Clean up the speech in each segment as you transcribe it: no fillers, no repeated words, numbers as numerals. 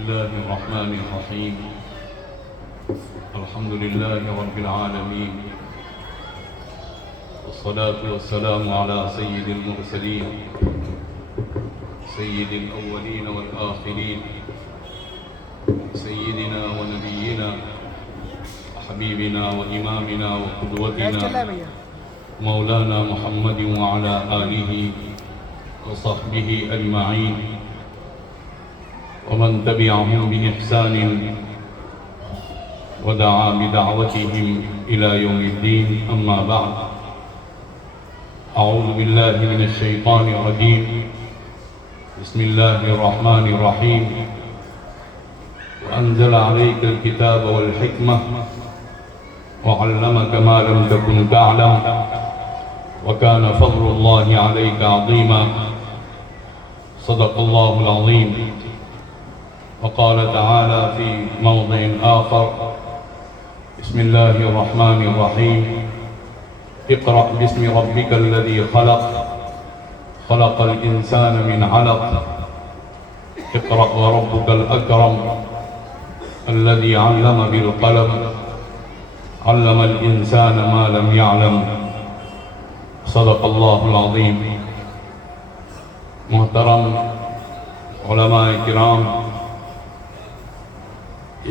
الله الرحمن الرحيم. الحمد لله رب العالمين، والصلاة والسلام على سيد المرسلين سيد الأولين والآخرين سيدنا ونبينا وحبيبنا وإمامنا وقدوتنا مولانا محمد وعلى آله وصحبه أجمعين ومن تبعهم بإحسان ودعا بدعوتهم إلى يوم الدين. أما بعد، أعوذ بالله من الشيطان الرجيم. بسم الله الرحمن الرحيم. وأنزل عليك الكتاب والحكمة وعلمك ما لم تكن تعلم وكان فضل الله عليك عظيما. صدق الله العظيم. وقال تعالى في موضع آخر: بسم الله الرحمن الرحيم. اقرأ باسم ربك الذي خلق خلق الإنسان من علق اقرأ وربك الأكرم الذي علم بالقلم علم الإنسان ما لم يعلم. صدق الله العظيم. محترم علماء کرام،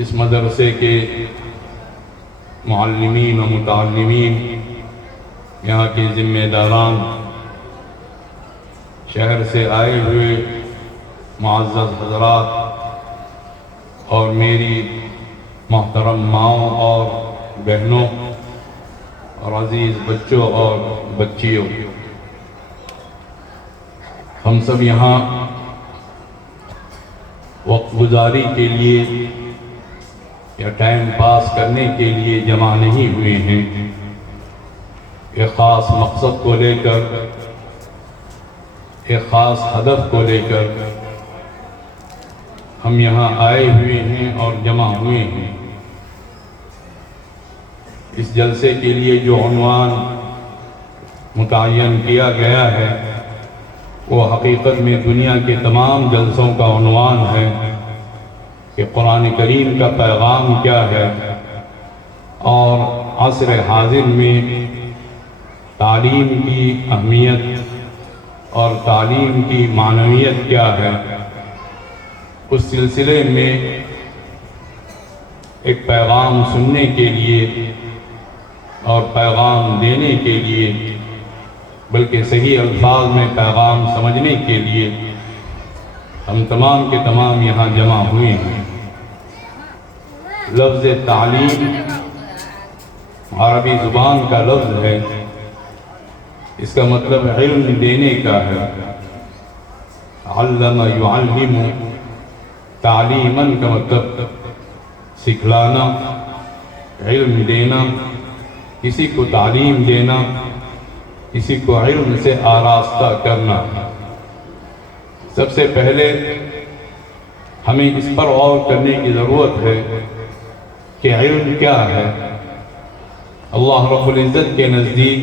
اس مدرسے کے معلمین و متعلمین، یہاں کے ذمہ داران، شہر سے آئے ہوئے معزز حضرات اور میری محترم ماؤں اور بہنوں اور عزیز بچوں اور بچیوں، ہم سب یہاں وقت گزاری کے لیے یا ٹائم پاس کرنے کے لیے جمع نہیں ہوئے ہیں. ایک خاص مقصد کو لے کر، ایک خاص ہدف کو لے کر ہم یہاں آئے ہوئے ہیں اور جمع ہوئے ہیں. اس جلسے کے لیے جو عنوان متعین کیا گیا ہے وہ حقیقت میں دنیا کے تمام جلسوں کا عنوان ہے کہ قرآن کریم کا پیغام کیا ہے اور عصر حاضر میں تعلیم کی اہمیت اور تعلیم کی معنویت کیا ہے. اس سلسلے میں ایک پیغام سننے کے لیے اور پیغام دینے کے لیے، بلکہ صحیح الفاظ میں پیغام سمجھنے کے لیے ہم تمام کے تمام یہاں جمع ہوئے ہیں. لفظ تعلیم عربی زبان کا لفظ ہے. اس کا مطلب علم دینے کا ہے. علم یعلم، تعلیماً کا مطلب سکھلانا، علم دینا، کسی کو تعلیم دینا، کسی کو علم سے آراستہ کرنا. سب سے پہلے ہمیں اس پر غور کرنے کی ضرورت ہے کہ علم کیا ہے. اللہ رب العزت کے نزدیک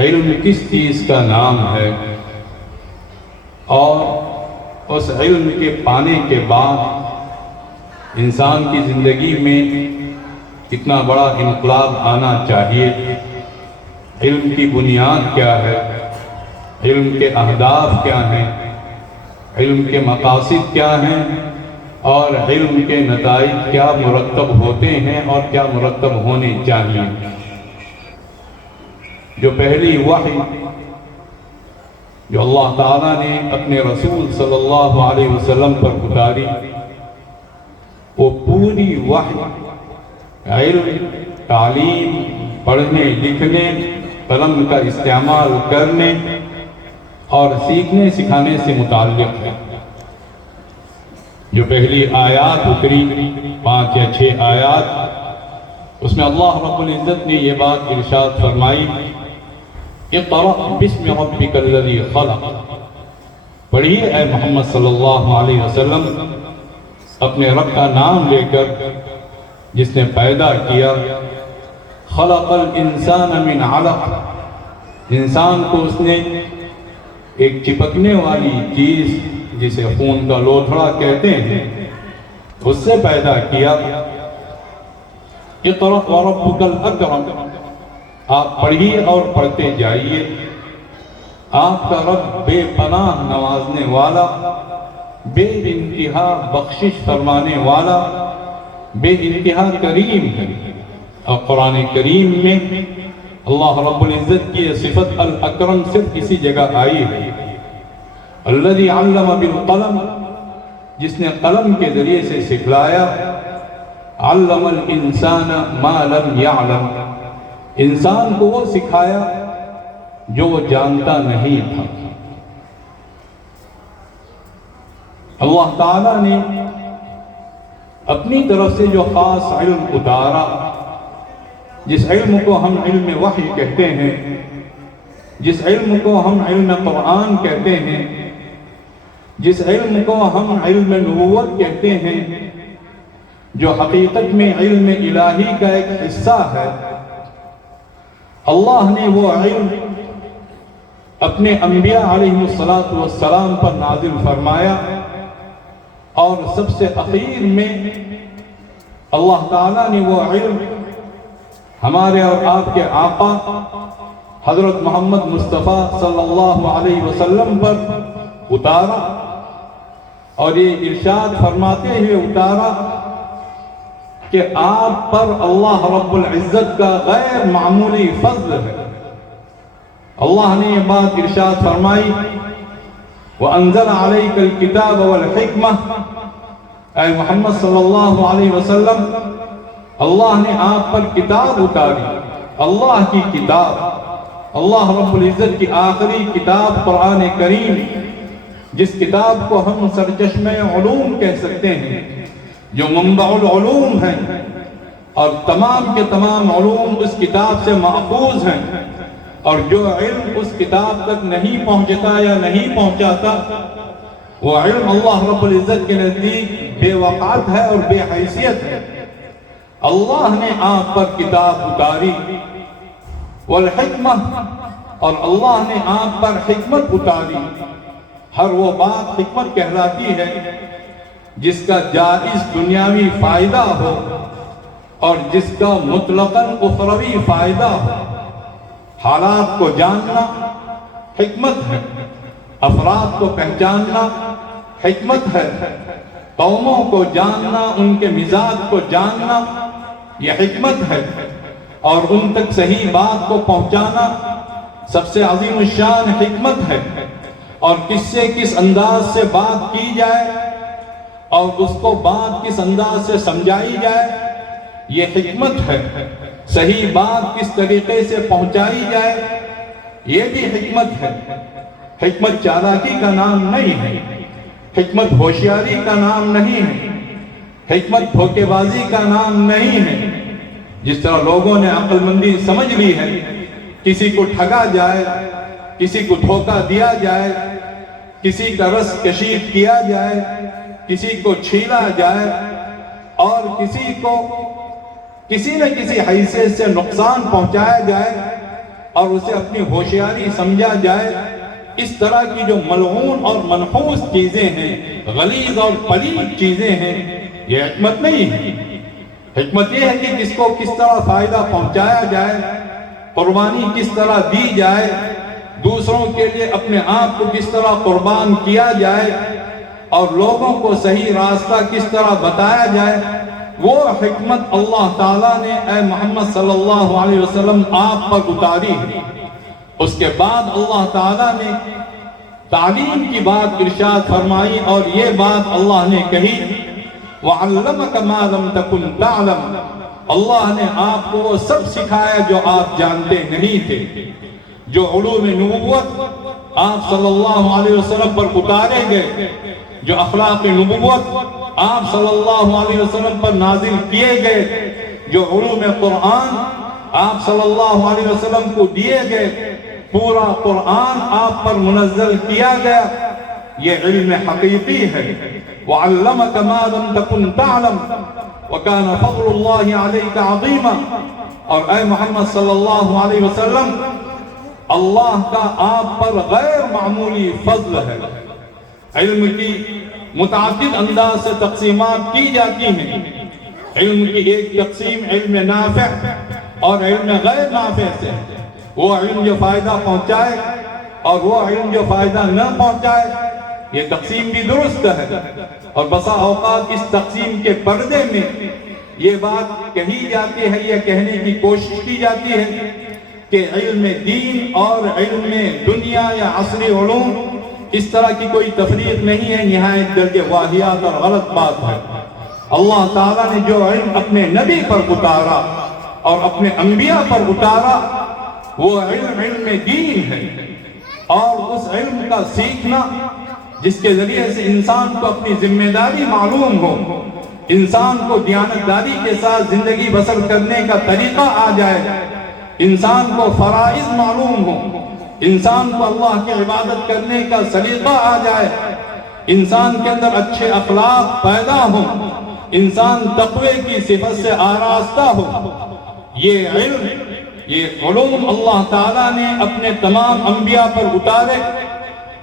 علم کس چیز کا نام ہے، اور اس علم کے پانے کے بعد انسان کی زندگی میں کتنا بڑا انقلاب آنا چاہیے. علم کی بنیاد کیا ہے، علم کے اہداف کیا ہیں، علم کے مقاصد کیا ہیں، اور علم کے نتائج کیا مرتب ہوتے ہیں اور کیا مرتب ہونے چاہیے. جو پہلی وحی جو اللہ تعالیٰ نے اپنے رسول صلی اللہ علیہ وسلم پر اتاری، وہ پوری وحی علم، تعلیم، پڑھنے لکھنے، قلم کا استعمال کرنے اور سیکھنے سکھانے سے متعلق ہے. جو پہلی آیات اتری 5 یا 6 آیات، اس میں اللہ رب العزت نے یہ بات ارشاد فرمائی: اقرأ باسم ربک الذی خلق. پڑھیے اے محمد صلی اللہ علیہ وسلم اپنے رب کا نام لے کر جس نے پیدا کیا. خلق الانسان من علق، انسان کو اس نے ایک چپکنے والی چیز جسے خون کا لوتھڑا کہتے ہیں، اس سے پیدا کیا۔ اقرأ وربک الاکرم، آپ پڑھیے اور پڑھتے جائیے۔ آپ کا رب بے پناہ نوازنے والا، بے انتہا بخشش فرمانے والا، بے انتہا کریم ہے۔ اور قرآن کریم میں اللہ رب العزت کی یہ صفت الاکرم صرف کسی جگہ آئی ہے۔ الذی علم بالقلم، جس نے قلم کے ذریعے سے سکھلایا۔ علم الانسان ما لم یعلم، انسان کو وہ سکھایا جو وہ جانتا نہیں تھا۔ اللہ تعالیٰ نے اپنی طرف سے جو خاص علم اتارا، جس علم کو ہم علم وحی کہتے ہیں، جس علم کو ہم علم قرآن کہتے ہیں، جس علم کو ہم علم نبوت کہتے ہیں، جو حقیقت میں علم الہی کا ایک حصہ ہے، اللہ نے وہ علم اپنے انبیاء علیہ السلام پر نازل فرمایا، اور سب سے اخیر میں اللہ تعالیٰ نے وہ علم ہمارے اور آپ کے آقا حضرت محمد مصطفیٰ صلی اللہ علیہ وسلم پر اتارا، اور یہ ارشاد فرماتے ہوئے اتارا کہ آپ پر اللہ رب العزت کا غیر معمولی فضل ہے۔ اللہ نے یہ بات ارشاد فرمائی، وَأَنزَلَ عَلَيْكَ الْكِتَابَ وَالْحِكْمَةَ، اے محمد صلی اللہ علیہ وسلم، اللہ نے آپ پر کتاب اتاری، اللہ کی کتاب، اللہ رب العزت کی آخری کتاب قرآن کریم، جس کتاب کو ہم سرچشمہ علوم کہہ سکتے ہیں، جو منبع العلوم ہے، اور تمام کے تمام علوم اس کتاب سے ماخوذ ہیں، اور جو علم اس کتاب تک نہیں پہنچتا یا نہیں پہنچاتا، وہ علم اللہ رب العزت کے نزدیک بے وقعت ہے اور بے حیثیت ہے۔ اللہ نے آپ پر کتاب اتاری، والحکمہ، اور اللہ نے آپ پر حکمت اتاری۔ ہر وہ بات حکمت کہلاتی ہے جس کا جائز دنیاوی فائدہ ہو اور جس کا مطلقاً اخروی فائدہ ہو۔ حالات کو جاننا حکمت ہے، افراد کو پہچاننا حکمت ہے، قوموں کو جاننا، ان کے مزاج کو جاننا یہ حکمت ہے، اور ان تک صحیح بات کو پہنچانا سب سے عظیم الشان حکمت ہے، اور کس سے کس انداز سے بات کی جائے اور اس کو بات کس انداز سے سمجھائی جائے یہ حکمت ہے، صحیح بات کس طریقے سے پہنچائی جائے یہ بھی حکمت ہے۔ حکمت چالاکی کا نام نہیں ہے، حکمت ہوشیاری کا نام نہیں ہے، حکمت دھوکے بازی کا نام نہیں ہے۔ جس طرح لوگوں نے عقل مندی سمجھ لی ہے، کسی کو ٹھگا جائے، کسی کو دھوکہ دیا جائے، کسی کا رس کشید کیا جائے، کسی کو چھیلا جائے، اور کسی کو کسی نہ کسی حیثیت سے نقصان پہنچایا جائے اور اسے اپنی ہوشیاری سمجھا جائے، اس طرح کی جو ملعون اور منحوس چیزیں ہیں، غلیظ اور پلید چیزیں ہیں، یہ حکمت نہیں ہے۔ حکمت یہ ہے کہ کس کو کس طرح فائدہ پہنچایا جائے، قربانی کس طرح دی جائے، دوسروں کے لیے اپنے آپ کو کس طرح قربان کیا جائے، اور لوگوں کو صحیح راستہ کس طرح بتایا جائے، وہ حکمت اللہ تعالیٰ نے اے محمد صلی اللہ علیہ وسلم آپ پر اتاری ہے۔ اس کے بعد اللہ تعالیٰ نے تعلیم کی بات ارشاد فرمائی، اور یہ بات اللہ نے کہی، وَعَلَّمَكَ مَا لَمْ تَكُنْ تَعْلَمْ، اللہ نے آپ کو وہ سب سکھایا جو آپ جانتے نہیں تھے۔ جو علوم نبوت آپ صلی اللہ علیہ وسلم پر اتارے گئے، جو اخلاق نبوت آپ صلی اللہ علیہ وسلم پر نازل کیے گئے، جو علوم قرآن آپ صلی اللہ علیہ وسلم کو دیے گئے، پورا قرآن آپ پر منزل کیا گیا، یہ علم حقیقی ہے۔ وَعَلَّمَكَ مَا لَمْ تَكُنْ تَعْلَمْ وَكَانَ فَضْلُ اللَّهِ عَلَيْكَ عَظِيمًا، اور اے محمد صلی اللہ علیہ وسلم، اللہ کا آپ پر غیر معمولی فضل ہے، علم کی متعدد انداز سے تقسیمات کی جاتی ہیں۔ علم کی ایک تقسیم علم نافع اور علم غیر نافع سے، وہ علم جو فائدہ پہنچائے اور وہ علم جو فائدہ نہ پہنچائے، یہ تقسیم بھی درست ہے۔ اور بسا اوقات اس تقسیم کے پردے میں یہ بات کہی جاتی ہے یا کہنے کی کوشش کی جاتی ہے کہ علم دین اور علم دنیا یا عصری علوم اس طرح کی کوئی تفریق نہیں ہے، نہایت درجے واہیات اور غلط بات ہے۔ اللہ تعالیٰ نے جو علم اپنے نبی پر اتارا اور اپنے انبیاء پر اتارا وہ علم دین ہے، اور اس علم کا سیکھنا جس کے ذریعے سے انسان کو اپنی ذمہ داری معلوم ہو، انسان کو دیانتداری کے ساتھ زندگی بسر کرنے کا طریقہ آ جائے، انسان کو فرائض معلوم ہو، انسان کو اللہ کی عبادت کرنے کا سلیقہ آ جائے، انسان کے اندر اچھے اخلاق پیدا ہوں، انسان تقوی کی صفت سے آراستہ ہو۔ یہ علم، یہ علوم اللہ تعالیٰ نے اپنے تمام انبیاء پر اتارے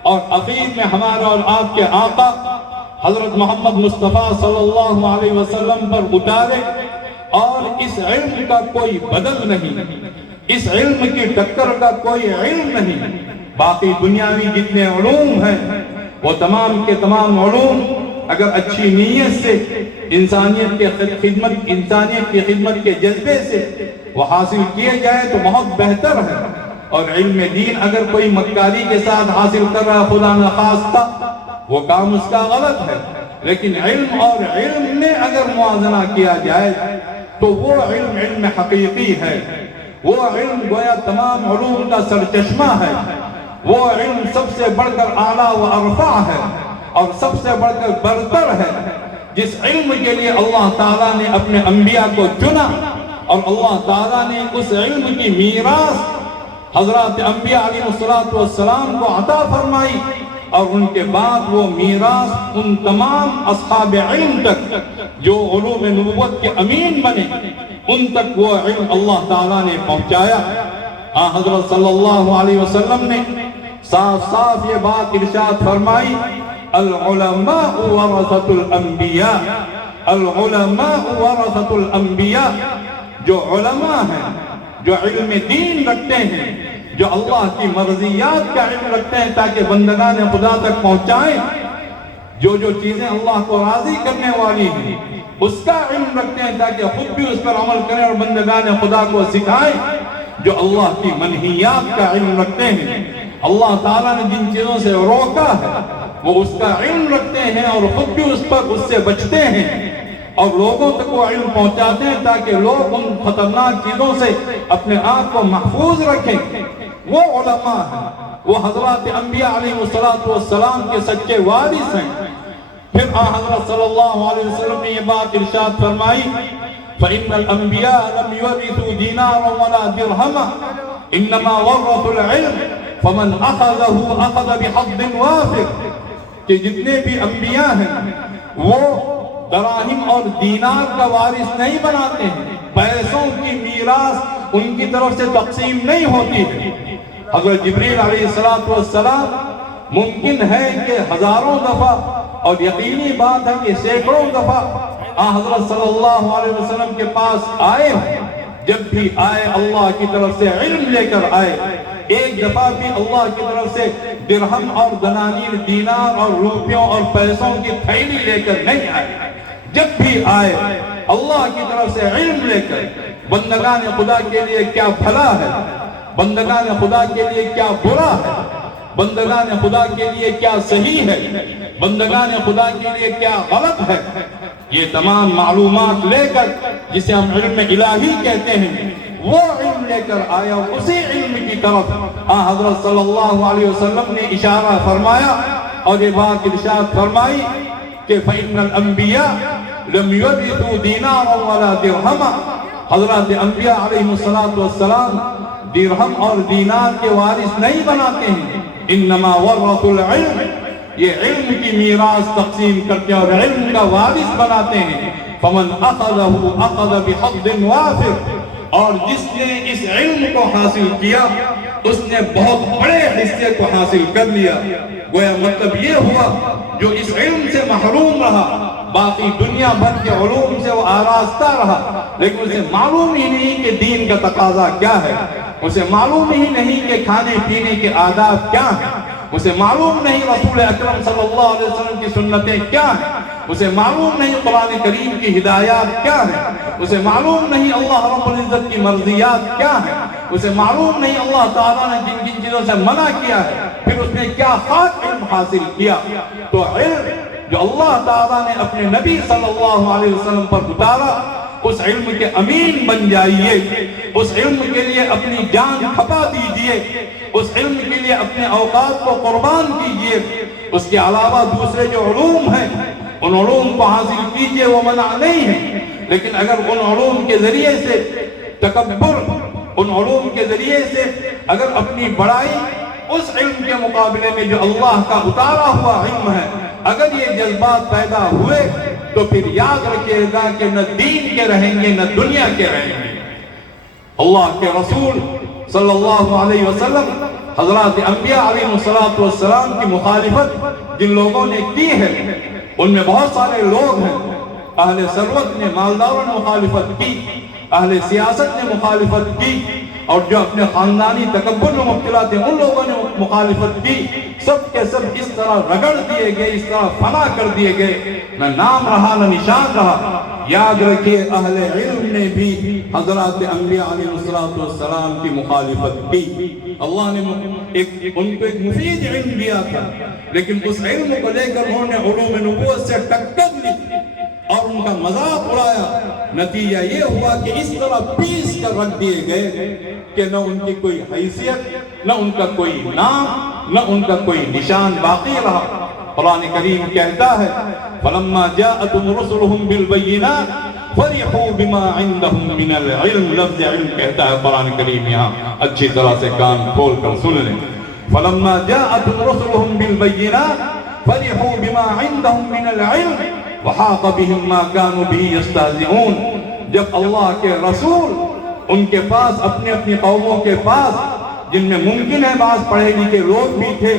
اور اخیر میں ہمارا اور آپ کے آقا حضرت محمد مصطفیٰ صلی اللہ علیہ وسلم پر اتارے، اور اس علم کا کوئی بدل نہیں، اس علم کی ٹکر کا کوئی علم نہیں۔ باقی دنیاوی جتنے علوم ہیں وہ تمام کے تمام علوم اگر اچھی نیت سے انسانیت کی خدمت کے جذبے سے وہ حاصل کیے جائے تو بہت بہتر ہے، اور علم دین اگر کوئی مکاری کے ساتھ حاصل کر رہا خدا نخواستہ وہ کام اس کا غلط ہے۔ لیکن علم اور علم میں اگر موازنہ کیا جائے تو وہ علم حقیقی ہے، وہ علم گویا تمام علوم کا سرچشمہ ہے، وہ علم سب سے بڑھ کر اعلیٰ و ارفع ہے اور سب سے بڑھ کر برتر ہے، جس علم کے لیے اللہ تعالیٰ نے اپنے انبیاء کو چنا، اور اللہ تعالیٰ نے اس علم کی میراث حضرات انبیاء علیہ السلام کو عطا فرمائی، اور ان کے بعد وہ میراث ان تمام اصحاب علم تک جو علوم نبوت کے امین بنے ان تک وہ علم اللہ تعالیٰ نے پہنچایا۔ حضرت صلی اللہ علیہ وسلم نے صاف صاف یہ بات ارشاد فرمائی، العلماء ورثۃ الانبیاء، العلماء ورثۃ الانبیاء، جو علماء ہیں، جو علم دین رکھتے ہیں، جو اللہ کی مرضیات کا علم رکھتے ہیں تاکہ بندگان خدا تک پہنچائیں، جو چیزیں اللہ کو راضی کرنے والی ہیں اس کا علم رکھتے ہیں تاکہ خود بھی اس پر عمل کریں اور بندگان خدا کو سکھائیں، جو اللہ کی منہیات کا علم رکھتے ہیں، اللہ تعالیٰ نے جن چیزوں سے روکا ہے وہ اس کا علم رکھتے ہیں اور خود بھی اس سے بچتے ہیں اور لوگوں تک وہ علم پہنچاتے ہیں تاکہ لوگ ان خطرناک چیزوں سے اپنے آپ کو محفوظ رکھیں۔ وہ علماء ہیں، وہ حضرات انبیاء علیہ السلام کے سچے وارث ہیں۔ پھر حضرت صلی اللہ علیہ وسلم نے یہ بات ارشاد فرمائی، فَإِنَّ الْأَنْبِيَاءَ لَمْ يُوَرِثُوا دِينَارًا وَلَا دِرْهَمًا إِنَّمَا وَرَّثُوا الْعِلْمَ فَمَنْ أَخَذَهُ أَخَذَ بِحَظٍّ وَافِرٍ، کہ جتنے بھی انبیاء ہیں وہ دراہم اور دینار کا وارث نہیں بناتے ہیں، پیسوں کی میراث ان کی طرف سے تقسیم نہیں ہوتی ہے۔ حضرت جبریل علیہ السلام ممکن ہے کہ ہزاروں دفعہ اور یقینی بات ہے کہ سینکڑوں دفعہ حضرت صلی اللہ علیہ وسلم کے پاس آئے، جب بھی آئے اللہ کی طرف سے علم لے کر آئے، ایک دفعہ بھی اللہ کی طرف سے درہم اور دنانیر، دینار اور روپیوں اور پیسوں کی تھیلی لے کر نہیں آئے، جب بھی آئے اللہ کی طرف سے علم لے کر بندگان خدا کے لیے کیا بھلا ہے، بندگان خدا کے لیے کیا برا ہے، بندگان خدا کے لیے کیا صحیح ہے، بندگان خدا کے لیے کیا غلط ہے، یہ تمام معلومات لے کر جسے ہم علم الہی کہتے ہیں وہ علم لے کر آیا، اسی علم کی طرف حضرت صلی اللہ علیہ وسلم نے اشارہ فرمایا اور یہ بات ارشاد فرمائی کہ فَإِنَّ الْأَنْبِيَاءَ لَمْ يُوَرِثُوا دِينَارًا وَلَا دِرْهَمًا، حضرات انبیاء علیہ السلام درہم اور دینار کے وارث نہیں بناتے ہیں، انما ورثوا العلم، یہ علم کی میراث تقسیم کرتے اور علم کا وارث بناتے ہیں۔ فمن اخذه اخذ بحظ وافر، اور جس نے اس علم کو حاصل کیا اس نے بہت بڑے حصے کو حاصل کر لیا۔ گویا مطلب یہ ہوا جو اس علم سے محروم رہا باقی دنیا بھر کے علوم سے وہ آراستہ رہا، لیکن اسے معلوم ہی نہیں کہ دین کا تقاضا کیا ہے، اسے معلوم ہی نہیں کہ کھانے پینے کے آداب کیا ہیں، اسے معلوم نہیں رسول اکرم صلی اللہ علیہ وسلم کی سنتیں کیا ہیں، اسے معلوم نہیں قرآن کریم کی ہدایات کیا ہیں، اسے معلوم نہیں اللہ رب العزت کی مرضیات کیا ہیں، اسے معلوم نہیں اللہ تعالیٰ نے جن جن چیزوں سے منع کیا ہے، پھر اس نے کیا خاص علم حاصل کیا۔ تو علم جو اللہ تعالیٰ نے اپنے نبی صلی اللہ علیہ وسلم پر اتارا، اس علم کے امین بن جائیے، اس علم کے لیے اپنی جان کھپا دیجئے، اس علم کے لیے اپنے اوقات کو قربان کیجئے۔ اس کے علاوہ دوسرے جو علوم ہیں ان علوم کو حاصل کیجئے، وہ منع نہیں ہے، لیکن اگر ان علوم کے ذریعے سے تکبر، ان علوم کے ذریعے سے اگر اپنی بڑائی اس علم کے مقابلے میں جو اللہ کا اتارا ہوا علم ہے اگر یہ جذبات پیدا ہوئے تو پھر یاد رکھیے گا کہ نہ دین کے رہیں گے نہ دنیا کے رہیں گے۔ اللہ کے رسول صلی اللہ علیہ وسلم حضرات انبیاء علیہ السلام کی مخالفت جن لوگوں نے کی ہے ان میں بہت سارے لوگ ہیں، اہل ثروت نے، مالداروں نے مخالفت کی، اہل سیاست نے مخالفت کی، اور جو اپنے خاندانی تکبر میں مبتلا تھے ان لوگوں نے مخالفت کی۔ سب کے سب اس طرح رگڑ دیے گئے، اس طرح فنا کر دیے گئے، نہ نام رہا نہ نشان رہا۔ یاد رکھیے اہل علم نے بھی حضرات انبیاء علیہ السلام کی مخالفت کی۔ اللہ نے ان کو ایک مفید علم دیا تھا، لیکن اس علم کو لے کر انہوں نے علوم نبوت سے ٹکر لی اور ان کا مذاق اڑایا۔ نتیجہ یہ ہوا کہ اس طرح پیس کر رکھ دیے گئے کہ نہ ان کی کوئی حیثیت، نہ ان کا کوئی نام، نہ ان کا کوئی نشان باقی رہا۔ قرآن کریم کہتا ہے فَلَمَّا جَاءَتْهُمْ رُسُلُهُمْ بِالْبَيِّنَاتِ فَرِحُوا بِمَا عِندَهُمْ مِنَ الْعِلْمِ۔ لفظ علم کہتا ہے قرآن کریم، یہاں اچھی طرح سے کان کھول کر سن لیں۔ فَلَمَّا جَاءَتْهُمْ رُسُلُهُمْ بِالْبَيِّنَاتِ فَرِحُوا بِمَا عِندَهُمْ مِنَ الْعِلْمِ وَحَاقَ بِهِمْ مَا كَانُوا بِهِ يَسْتَهْزِئُونَ۔ جب اللہ کے رسول ان کے پاس، اپنی اپنی قوموں کے پاس، جن میں ممکن ہے بعض پڑھے لکھے لوگ بھی تھے،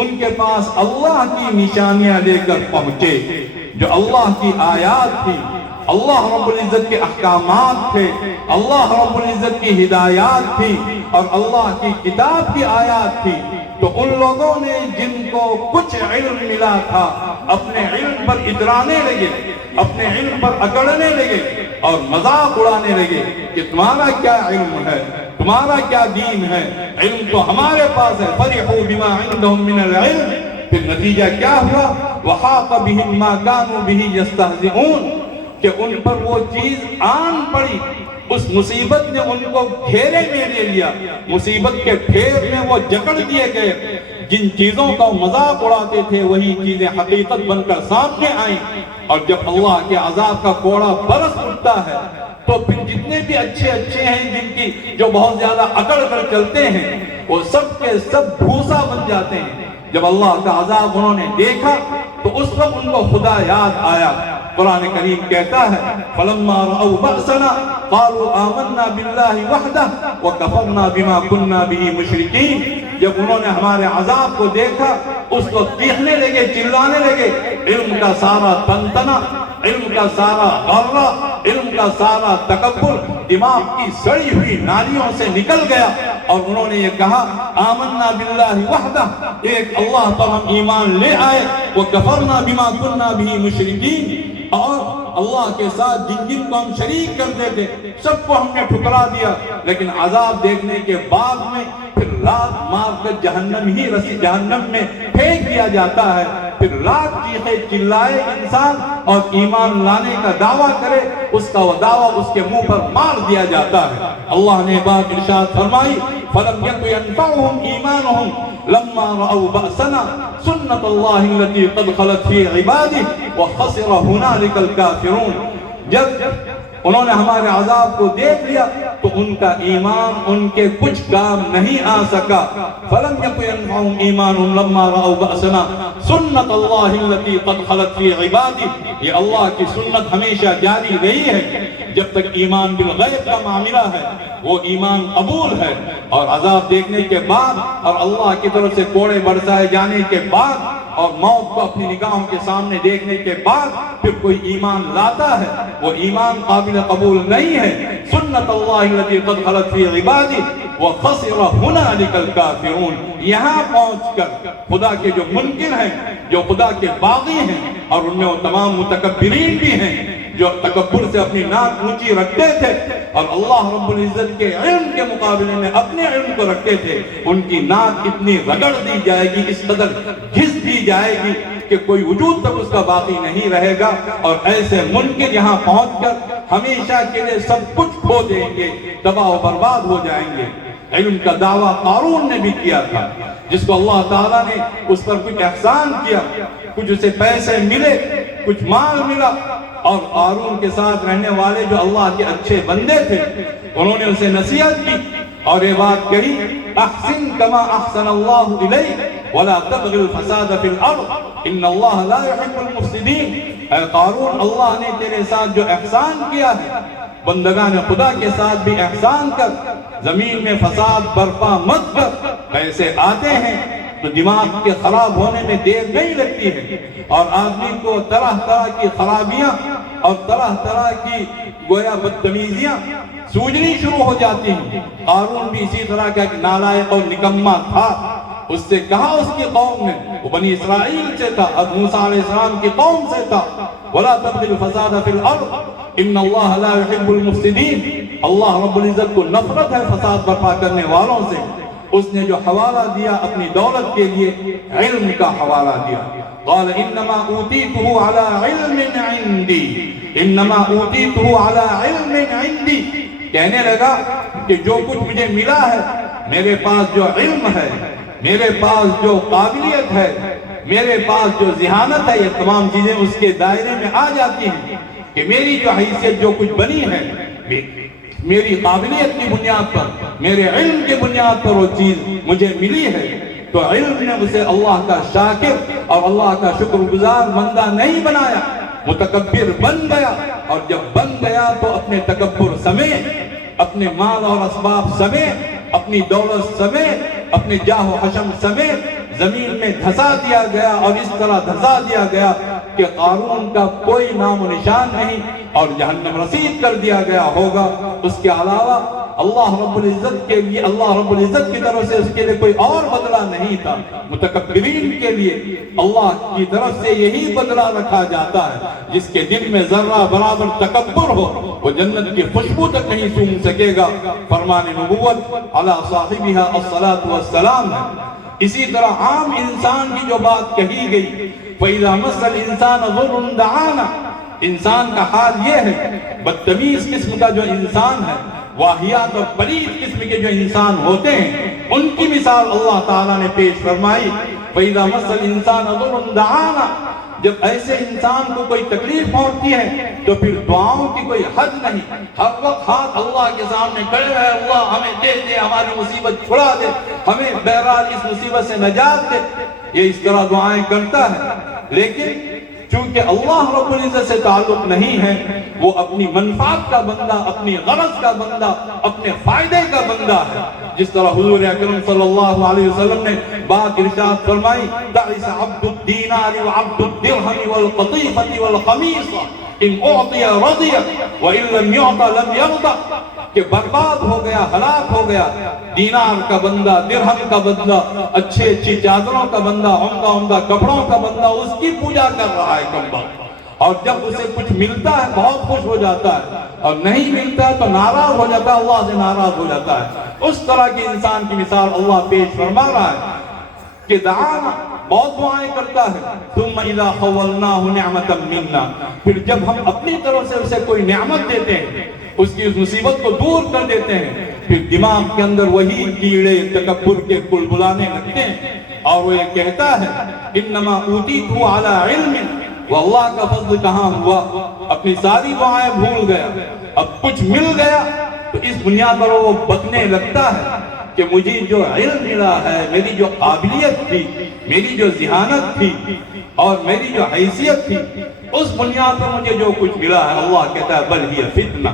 ان کے پاس اللہ کی نشانیاں لے کر پہنچے، جو اللہ کی آیات تھی، اللہ رب العزت کے احکامات تھے، اللہ رب العزت کی ہدایات تھی اور اللہ کی کتاب کی آیات تھی، تو ان لوگوں نے جن کو کچھ علم ملا تھا اپنے علم پر اترانے لگے، اپنے علم پر اکڑنے لگے اور مذاق اڑانے لگے کہ تمہارا کیا علم ہے، تمہارا کیا دین ہے، علم تو ہمارے پاس ہے۔ فَرِحُوا بِمَا عِندَهُمْ مِنَ الْعِلْمِ، پھر نتیجہ کیا ہوا؟ وَحَاقَ بِهِمْ مَا كَانُوا بِهِ يَسْتَهْزِئُونَ، کہ ان پر وہ چیز آن پڑی، اس مصیبت نے ان کو گھیرے میں لے لیا، مصیبت کے پھیر میں وہ جکڑ دیے گئے۔ جن چیزوں کا مذاق اڑاتے تھے وہی چیزیں حقیقت بن کر سامنے آئیں، اور جب اللہ کے عذاب کا کوڑا برس اٹھتا ہے تو پھر جتنے بھی اچھے ہیں جن کی جو بہت زیادہ اکڑ کر چلتے ہیں وہ سب کے سب بھوسا بن جاتے ہیں۔ جب اللہ کا عذاب انہوں نے دیکھا تو اس وقت ان کو خدا یاد آیا۔ قرآن کریم کہتا ہے فَلَمَّا رَأَوْا بَأْسَنَا قَالُوا آمَنَّا بِاللَّهِ وَحْدَهُ وَكَفَرْنَا بِمَا كُنَّا بِهِ مُشْرِكِينَ۔ جب انہوں نے ہمارے عذاب کو دیکھا اس کو چیخنے لگے، چلانے لگے، علم کا سارا تنتنا، علم کا سارا غرہ، علم کا سارا تکبر دماغ کی سڑی ہوئی نالیوں سے نکل گیا، اور انہوں نے یہ کہا آمنا باللہ وحدہ، ایک اللہ پر ہم ایمان لے آئے، وَكَفَرْنَا بِمَا كُنَّا بِهِ مُشْرِكِينَ، اور اللہ کے ساتھ جن جن کو ہم شریک کرتے تھے سب کو ہم نے ٹھکرا دیا۔ لیکن عذاب دیکھنے کے بعد میں پھر رات مار کر جہنم میں پھینک دیا جاتا ہے، پھر رات چیخے چلائے انسان اور ایمان لانے کا دعویٰ کرے، اس کا وہ دعویٰ اس کے منہ پر مار دیا جاتا ہے۔ اللہ نے بات ارشاد فرمائی فَلَمْ يَكُ يَنْفَعُهُمْ إِيمَانُهُمْ لَمَّا رَأَوْا بَأْسَنَا سُنَّةَ اللَّهِ الَّتِي قَدْ خَلَتْ فِي عِبَادِهِ وَخَسِرَ هُنَالِكَ الْكَافِرُونَ۔ جب انہوں نے ہمارے عذاب کو دیکھ لیا تو ان کا ایمان ان کے کچھ کام نہیں آ سکا. فَلَمْ يَكُ يَنْفَعُهُمْ إِيمَانُهُمْ لَمَّا رَأَوْا بَأْسَنَا سُنَّتَ اللَّهِ الَّتِي قَدْ خَلَتْ فِي عِبَادِهِ. یہ اللہ کی سنت ہمیشہ جاری رہی ہے. جب تک ایمان بالغیب کا معاملہ ہے وہ ایمان قبول ہے، اور عذاب دیکھنے کے بعد اور اللہ کی طرف سے کوڑے برسائے جانے کے بعد اور موت کو اپنی نگاہوں کے سامنے دیکھنے کے بعد پھر کوئی ایمان لاتا ہے، وہ ایمان قابل قبول نہیں ہے. سنت اللہ التي قد خلت فی عبادی وخسر هنالک الکافرون. یہاں پہنچ کر خدا کے جو منکر ہیں، جو خدا کے باغی ہیں، اور ان میں وہ تمام متکبرین بھی ہیں جو تکبر سے اپنی ناک اونچی رکھتے تھے اور اللہ رب العزت کے علم کے مقابلے میں اپنے علم کو رکھتے تھے، ان کی ناک اتنی رگڑ دی جائے گی، اس قدر گھس دی جائے گی کہ کوئی وجود تک اس کا باقی نہیں رہے گا. اور ایسے منکر یہاں پہنچ کر ہمیشہ کے لیے سب کچھ کھو دیں گے، تباہ و برباد ہو جائیں گے. علم کا دعویٰ قارون نے بھی کیا تھا، جس کو اللہ تعالیٰ نے اس پر کچھ احسان کیا، کچھ اسے پیسے ملے، کچھ مال ملا، اور قارون کے ساتھ رہنے والے جو اللہ کے اچھے بندے تھے انہوں نے اسے نصیحت کی اور یہ بات کہی، احسن کما احسن اللہ الیک ولا تبغ الفساد فی الارض ان اللہ لا يحب المفسدین. اے قارون، اللہ نے تیرے ساتھ جو احسان کیا ہے، بندگان خدا کے ساتھ بھی احسان کر، زمین میں فساد برپا مت کر. پیسے آتے ہیں تو دماغ کے خراب ہونے میں دیر نہیں لگتی ہے، اور آدمی کو طرح طرح کی خرابیاں اور طرح طرح کی گویا بدتمیزیاں سوجنی شروع ہو جاتی ہیں. قارون بھی اسی طرح کا ایک نالائق اور نکما تھا. اس سے کہا اس کی قوم نے، وہ بنی اسرائیل سے تھا، اب موسیٰ علیہ السلام کی قوم سے تھا، وَلَا تَبْغِ الْفَسَادَ فِي الْأَرْضِ ان اللہ لا يحب المفسدین. اللہ رب العزت کو نفرت ہے فساد برپا کرنے والوں سے. اس نے جو حوالہ دیا اپنی دولت کے لیے، علم کا حوالہ دیا. قال انما اوتیتہ علی علم عندی، انما اوتیتہ علی علم عندی. کہنے لگا کہ جو کچھ مجھے ملا ہے، میرے پاس جو علم ہے، میرے پاس جو قابلیت ہے، میرے پاس جو ذہانت ہے، یہ تمام چیزیں اس کے دائرے میں آ جاتی ہیں کہ میری جو حیثیت جو کچھ بنی ہے، میری قابلیت کی بنیاد پر، میرے علم کی بنیاد پر وہ چیز مجھے ملی ہے. تو علم نے اسے اللہ کا شاکر اور اللہ کا شکر گزار بندہ نہیں بنایا، متکبر بن گیا. اور جب بن گیا تو اپنے تکبر سمیت، اپنے مال اور اسباب سمیت، اپنی دولت سمیت، اپنے جاہ و حشم سمیت زمین میں دھسا دیا گیا. اور اس طرح دھسا دیا گیا کہ قارون کا کوئی نام و نشان نہیں، اور جہنم رسید کر دیا گیا ہوگا. اس کے علاوہ اللہ رب العزت کے لیے، اللہ رب العزت کی طرف سے اس کے لیے کوئی اور بدلہ نہیں تھا. متکبرین کے لیے اللہ کی طرف سے یہی بدلہ رکھا جاتا ہے. جس کے دل میں ذرہ برابر تکبر ہو وہ جنت کی خوشبو تک نہیں سونگھ سکے گا. فرمان نبوت علی صاحبہا الصلاۃ والسلام ہے. اسی طرح عام انسان کی جو بات کہی گئی، فَإِذَا مَسَّ الْإِنسَانَ ضُرٌّ دَعَانَا، انسان کا حال یہ ہے، بدتمیز قسم کا جو انسان ہے، واہیات اور پلید قسم کے جو انسان ہوتے ہیں، ان کی مثال اللہ تعالیٰ نے پیش فرمائی. فَإِذَا مَسَّ الْإِنسَانَ ضُرٌّ دَعَانَا، جب ایسے انسان کو کوئی تکلیف پہنچتی ہے تو پھر دعاؤں کی کوئی حد نہیں، ہر وقت ہاتھ اللہ کے سامنے کھڑے رہے، اللہ ہمیں دے دے، ہماری مصیبت چھڑا دے، ہمیں بہرحال اس مصیبت سے نجات دے. یہ اس طرح دعائیں کرتا ہے. لیکن چونکہ اللہ رب العزت سے تعلق نہیں ہے، وہ اپنی منفعت کا بندہ، اپنی غرض کا بندہ، اپنے فائدے کا بندہ ہے. جس طرح حضور اکرم صلی اللہ علیہ وسلم نے بات ارشاد فرمائی، تعس عبد الدینار وعبد الدرہم والقطیفۃ والقمیصہ ان اعطی رضی وان لم یعط لم یرضى، کہ برباد ہو گیا، ہلاک ہو گیا دینار کا بندہ، درہم کا بندہ، اچھی چادروں کا بندہ، عمدہ کپڑوں کا بندہ، اس کی پوجا کر رہا ہے کمبا. اور جب اسے کچھ ملتا ہے بہت خوش ہو جاتا ہے، اور نہیں ملتا ہے تو ناراض ہو جاتا ہے، اللہ سے ناراض ہو جاتا ہے. اس طرح کے انسان کی مثال اللہ پیش فرما رہا ہے کہ دعانا، بہت دعائیں کرتا ہے. ثم اذا خولناه نعمتا منا، پھر جب ہم اپنی طرف سے اسے کوئی نعمت دیتے ہیں، اس کی اس مصیبت کو دور کر دیتے ہیں، پھر دماغ کے اندر وہی کیڑے تکبر کے بلبلانے لگتے ہیں، اور وہ یہ کہتا ہے انما اوتیتہ علی علم، وہ اللہ کا فضل کہاں ہوا؟ اپنی ساری دعائیں بھول گیا، اب کچھ مل گیا تو اس بنیاد پر وہ بکنے لگتا ہے کہ مجھے جو علم ملا ہے، میری جو قابلیت تھی، میری جو ذہانت تھی اور میری جو حیثیت تھی، اس بنیاد پر مجھے جو کچھ ملا ہے، اللہ کہتا ہے بل ہی فتنہ،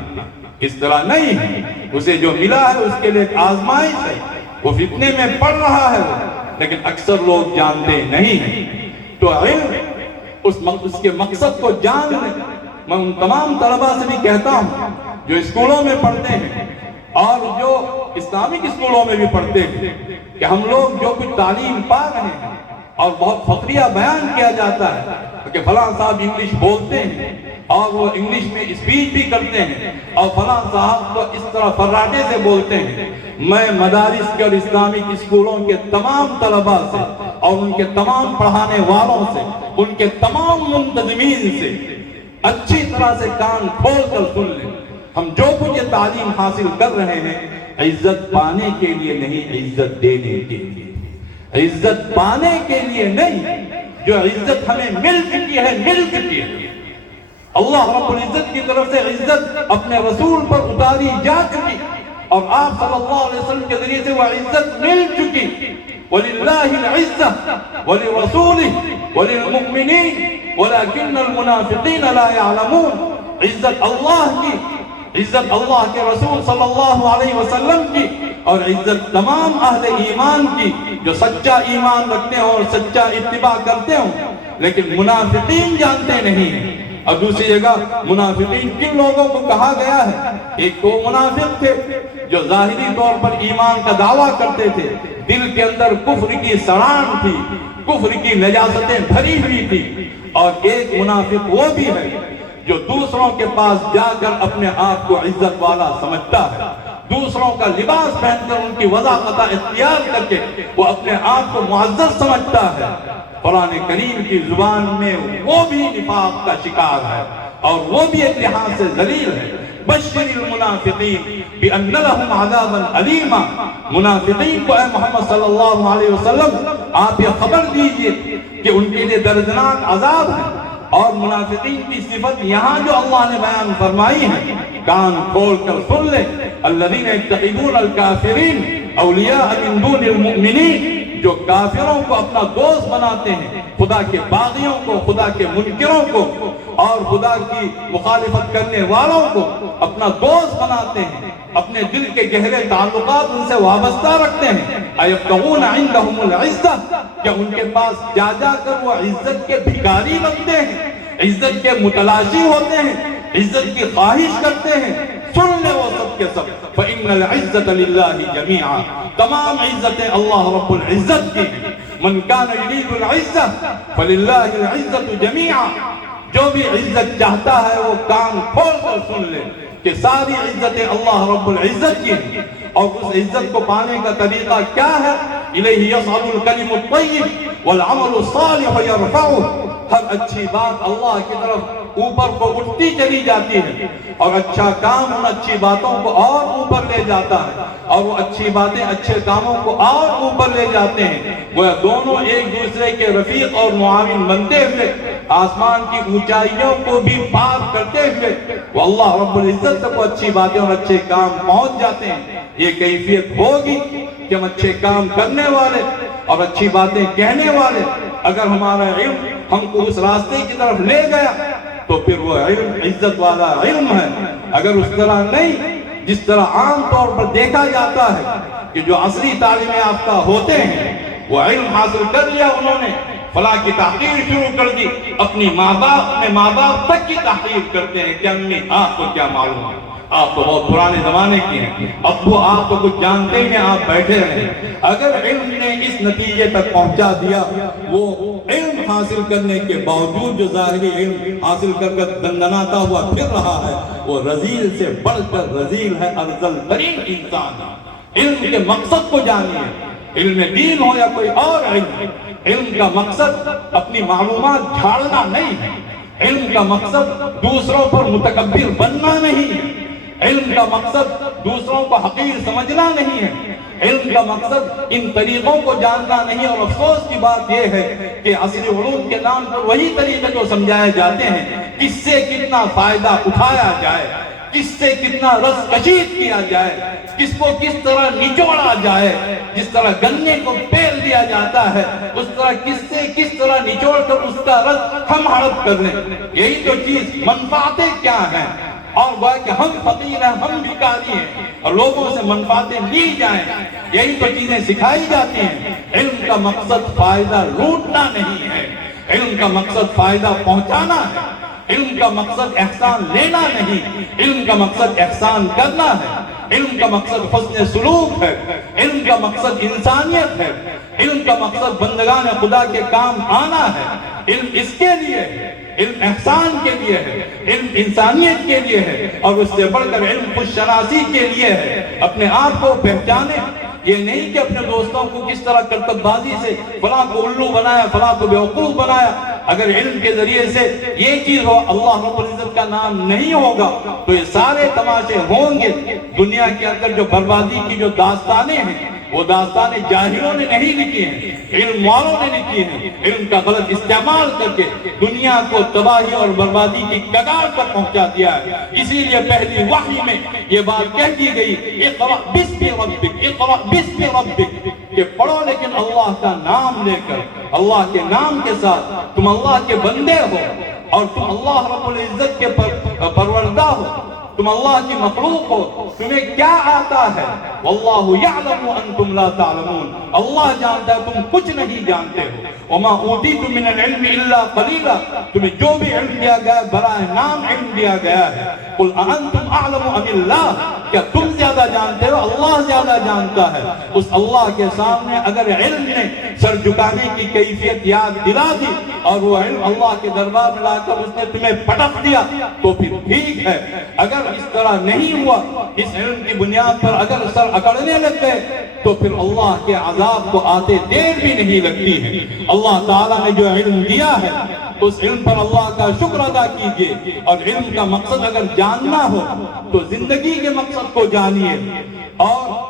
اس طرح نہیں ہے، اسے جو ملا ہے اس کے لیے ایک آزمائش ہے، وہ فتنے میں پڑ رہا ہے، لیکن اکثر لوگ جانتے نہیں ہیں۔ تو علم اس کے مقصد کو جان لیں۔ میں ان تمام طلباء سے بھی کہتا ہوں جو اسکولوں میں پڑھتے ہیں اور جو اسلامک اسکولوں میں بھی پڑھتے ہیں کہ ہم لوگ جو کچھ تعلیم پا رہے ہیں اور بہت فخریہ بیان کیا جاتا ہے کہ فلاں صاحب انگلش بولتے ہیں اور وہ انگلش میں اسپیچ بھی کرتے ہیں اور فلاں صاحب تو اس طرح فراٹے سے بولتے ہیں، میں مدارس کے اور اسلامک اسکولوں کے تمام طلباء سے اور ان کے تمام پڑھانے والوں سے، ان کے تمام منتظمین سے اچھی طرح سے کان کھول کر سن لیں، ہم جو کچھ یہ تعلیم حاصل کر رہے ہیں عزت پانے کے لیے نہیں، عزت دینے کے لیے، عزت پانے کے لیے نہیں، جو عزت ہمیں مل چکی ہے مل چکی ہے۔ اللہ رب العزت کی طرف سے عزت اپنے رسول پر اتاری جا چکی اور آپ صلی اللہ علیہ وسلم کے ذریعے سے وہ عزت مل چکی۔ وَلِلَّهِ الْعِزَّةُ وَلِرَسُولِهِ وَلِلْمُؤْمِنِينَ وَلَكِنَّ الْمُنَافِقِينَ لَا يَعْلَمُونَ۔ عزت اللہ کی، عزت اللہ کے رسول صلی اللہ علیہ وسلم کی اور عزت تمام اہل ایمان کی جو سچا ایمان رکھتے ہوں اور سچا اتباع کرتے ہوں، لیکن منافقین جانتے نہیں ہیں۔ اور دوسری جگہ منافقین کن لوگوں کو کہا گیا ہے؟ ایک تو منافق تھے جو ظاہری طور پر ایمان کا دعویٰ کرتے تھے، دل کے اندر کفر کی سڑان تھی، کفر کی نجاستیں بھری ہوئی تھی، اور ایک منافق وہ بھی ہے جو دوسروں کے پاس جا کر اپنے آپ کو عزت والا سمجھتا ہے، دوسروں کا لباس پہن کر ان کی وضاحت اختیار کر کے وہ اپنے آپ کو معزز سمجھتا ہے۔ قرآن کریم کی زبان میں وہ بھی نفاق کا شکار ہے اور وہ بھی ایک لحاظ سے ذلیل ہے۔ بشر المنافقین بأن لهم عذابا علیما، منافقین کو اے محمد صلی اللہ علیہ وسلم آپ یہ خبر دیجئے کہ ان کے لیے دردناک عذاب ہے۔ اور منافقین کی صفت یہاں جو اللہ نے بیان فرمائی ہے، کان کھول کر سن لے، الذین یتخذون الکافرین اولیاء من دون المؤمنین، جو کافروں کو اپنا دوست بناتے ہیں، خدا کے باغیوں کو، خدا کے منکروں کو اور خدا کی مخالفت کرنے والوں کو اپنا دوست بناتے ہیں، اپنے دل کے گہرے تعلقات ان سے وابستہ رکھتے ہیں۔ ایبتغون عندہم العزہ، کیا ان کے پاس جا جا کر وہ عزت کے بھکاری بنتے ہیں، عزت کے متلاشی ہوتے ہیں، عزت کی خواہش کرتے ہیں؟ سن لے وہ سب کے سب، فإن العزة للہ جمیعا، تمام عزتیں اللہ رب العزت کی ہیں۔ من کان یرید العزہ فللہ العزة جمیعا، جو بھی عزت چاہتا ہے وہ کان کھول کر سن لے کہ ساری عزتیں اللہ رب العزت کی ہیں، اور اس عزت کو پانے کا طریقہ کیا ہے؟ الیہ یصعد الکلم الطیب والعمل الصالح یرفعہ، ہر اچھی بات اللہ کی طرف اوپر کو اٹھتی چلی جاتی ہے اور اچھا کام ان اچھی باتوں کو اور اوپر لے جاتا ہے، اور وہ اچھی باتیں اچھے کاموں کو اور اوپر لے جاتے ہیں۔ وہ دونوں ایک دوسرے کے رفیق اور معاون بنتے ہوئے آسمان کی اونچائیوں کو بھی پار کرتے ہوئے وہ اللہ رب العزت تک اچھی باتیں اور اچھے کام پہنچ جاتے ہیں۔ یہ کیفیت ہوگی کہ ہم اچھے کام کرنے والے اور اچھی باتیں کہنے والے، اگر ہمارا علم ہم کو اس راستے کی طرف لے گیا تو پھر وہ علم عزت والا علم ہے۔ اگر اس طرح نہیں، جس طرح عام طور پر دیکھا جاتا ہے کہ جو عصری تعلیم یافتہ ہوتے ہیں وہ علم حاصل کر لیا، انہوں نے فلاں کی تحقیر شروع کر دی، اپنی ماں باپ تک کی تحقیر کرتے ہیں کہ امی آپ کو کیا معلوم ہے، آپ تو بہت پرانے زمانے کی ہیں، ابو آپ تو کچھ جانتے ہیں، آپ بیٹھے رہیں۔ اگر علم نے اس نتیجے تک پہنچا دیا، وہ علم حاصل کرنے کے باوجود جو ظاہری علم حاصل کر کر دندناتا ہوا پھر رہا ہے، وہ رذیل سے بڑھ کر رذیل ہے، ارذل ترین انسان ہے۔ علم کے مقصد کو جانیے، علم دین ہو یا کوئی اور علم، علم کا مقصد اپنی معلومات جھاڑنا نہیں ہے، علم کا مقصد دوسروں پر متکبر بننا نہیں ہے، علم کا مقصد دوسروں کو حقیر سمجھنا نہیں ہے، علم کا مقصد ان طریقوں کو جاننا نہیں، اور افسوس کی بات یہ ہے کہ عصری علوم کے نام پر وہی طریقے کو سمجھائے جاتے ہیں کس سے کتنا فائدہ اٹھایا جائے، کس سے کتنا رس کشید کیا جائے، کس کو کس طرح نچوڑا جائے۔ جس طرح گنے کو پیل دیا جاتا ہے اس طرح کس سے کس طرح نچوڑ کر اس کا رس ہم ہڑپ کر لیں، یہی تو چیز۔ منفعتیں کیا ہیں، اور گویا کہ ہم فقیر ہیں، ہم بھکاری ہیں، اور لوگوں سے منفعتیں لی جائیں، یہی تو چیزیں سکھائی جاتی ہیں۔ علم کا مقصد فائدہ لوٹنا نہیں ہے، علم کا مقصد فائدہ پہنچانا ہے، علم کا مقصد احسان لینا نہیں، علم کا مقصد احسان کرنا ہے، علم کا مقصد حسن سلوک ہے، علم کا مقصد انسانیت ہے، علم کا مقصد بندگان خدا کے کام آنا ہے۔ علم اس کے لیے ہے، علم احسان کے لیے ہے، علم انسانیت کے لیے ہے، اور اس سے بڑھ کر علم خود شناسی کے لیے ہے۔ اپنے آپ کو پہچانے، یہ نہیں کہ اپنے دوستوں کو کس طرح کرتب بازی سے فلاں کو الو بنایا، فلاں کو بیوقوف بنایا۔ اگر علم کے ذریعے سے یہ چیز ہو، اللہ رب العزت کا نام نہیں ہوگا تو یہ سارے تماشے ہوں گے۔ دنیا کے اندر جو بربادی کی جو داستانیں ہیں وہ داستانیں جاہلوں نے نہیں لکھی ہیں، علم والوں نے لکھی ہیں۔ علم کا غلط استعمال کر کے دنیا کو تباہی اور بربادی کی کگار پر پہنچا دیا ہے۔ اسی لیے پہلی وحی میں یہ بات کہہ دی گئی، اقرأ باسم ربک، اقرأ باسم ربک، کہ پڑھو لیکن اللہ کا نام لے کر، اللہ کے نام کے ساتھ۔ تم اللہ کے بندے ہو اور تم اللہ رب العزت کے پروردہ ہو، تم اللہ کی مخلوق ہو، تمہیں کیا آتا ہے؟ واللہ یعلم وانتم لا تعلمون، اللہ جانتا ہے تم کچھ نہیں جانتے ہو۔ وما اوتیتم من العلم الا قلیلا، تمہیں جو بھی علم دیا گیا ہے برائے نام علم دیا گیا ہے۔ قل اانتم اعلم ام اللہ، کیا تم زیادہ جانتے ہو؟ اللہ زیادہ جانتا ہے۔ اس اللہ کے سامنے اگر علم نے سر جھکانے کی کیفیت یاد دلا دی اور وہ علم اللہ کے دربار میں لا کر اس نے تمہیں پٹک دیا تو پھر ٹھیک ہے۔ اگر اس طرح نہیں ہوا، اس علم کی بنیاد پر اگر سر اکڑنے لگ گئے تو پھر اللہ کے عذاب کو آتے دیر بھی نہیں لگتی ہے۔ اللہ تعالیٰ نے جو علم دیا ہے اس علم پر اللہ کا شکر ادا کیجئے، اور علم کا مقصد اگر جاننا ہو تو زندگی کے مقصد کو جانیے، اور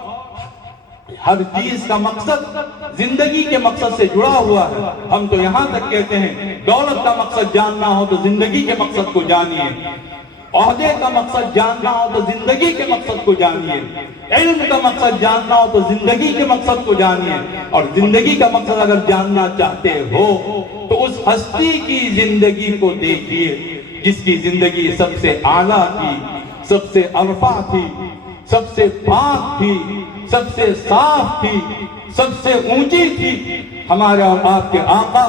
ہر چیز کا مقصد زندگی کے مقصد سے جڑا ہوا ہے۔ ہم تو یہاں تک کہتے ہیں دولت کا مقصد جاننا ہو تو زندگی کے مقصد کو جانیے، عہدے کا مقصد جاننا ہو تو زندگی کے مقصد کو جانیے، علم کا مقصد جاننا ہو تو زندگی کے مقصد کو جانیے، اور زندگی کا مقصد اگر جاننا چاہتے ہو تو اس ہستی کی زندگی کو دیکھیے جس کی زندگی سب سے اعلیٰ تھی، سب سے ارفع تھی، سب سے پاک تھی، سب سے صاف تھی، سب سے اونچی تھی۔ ہمارے اور آپ کے آقا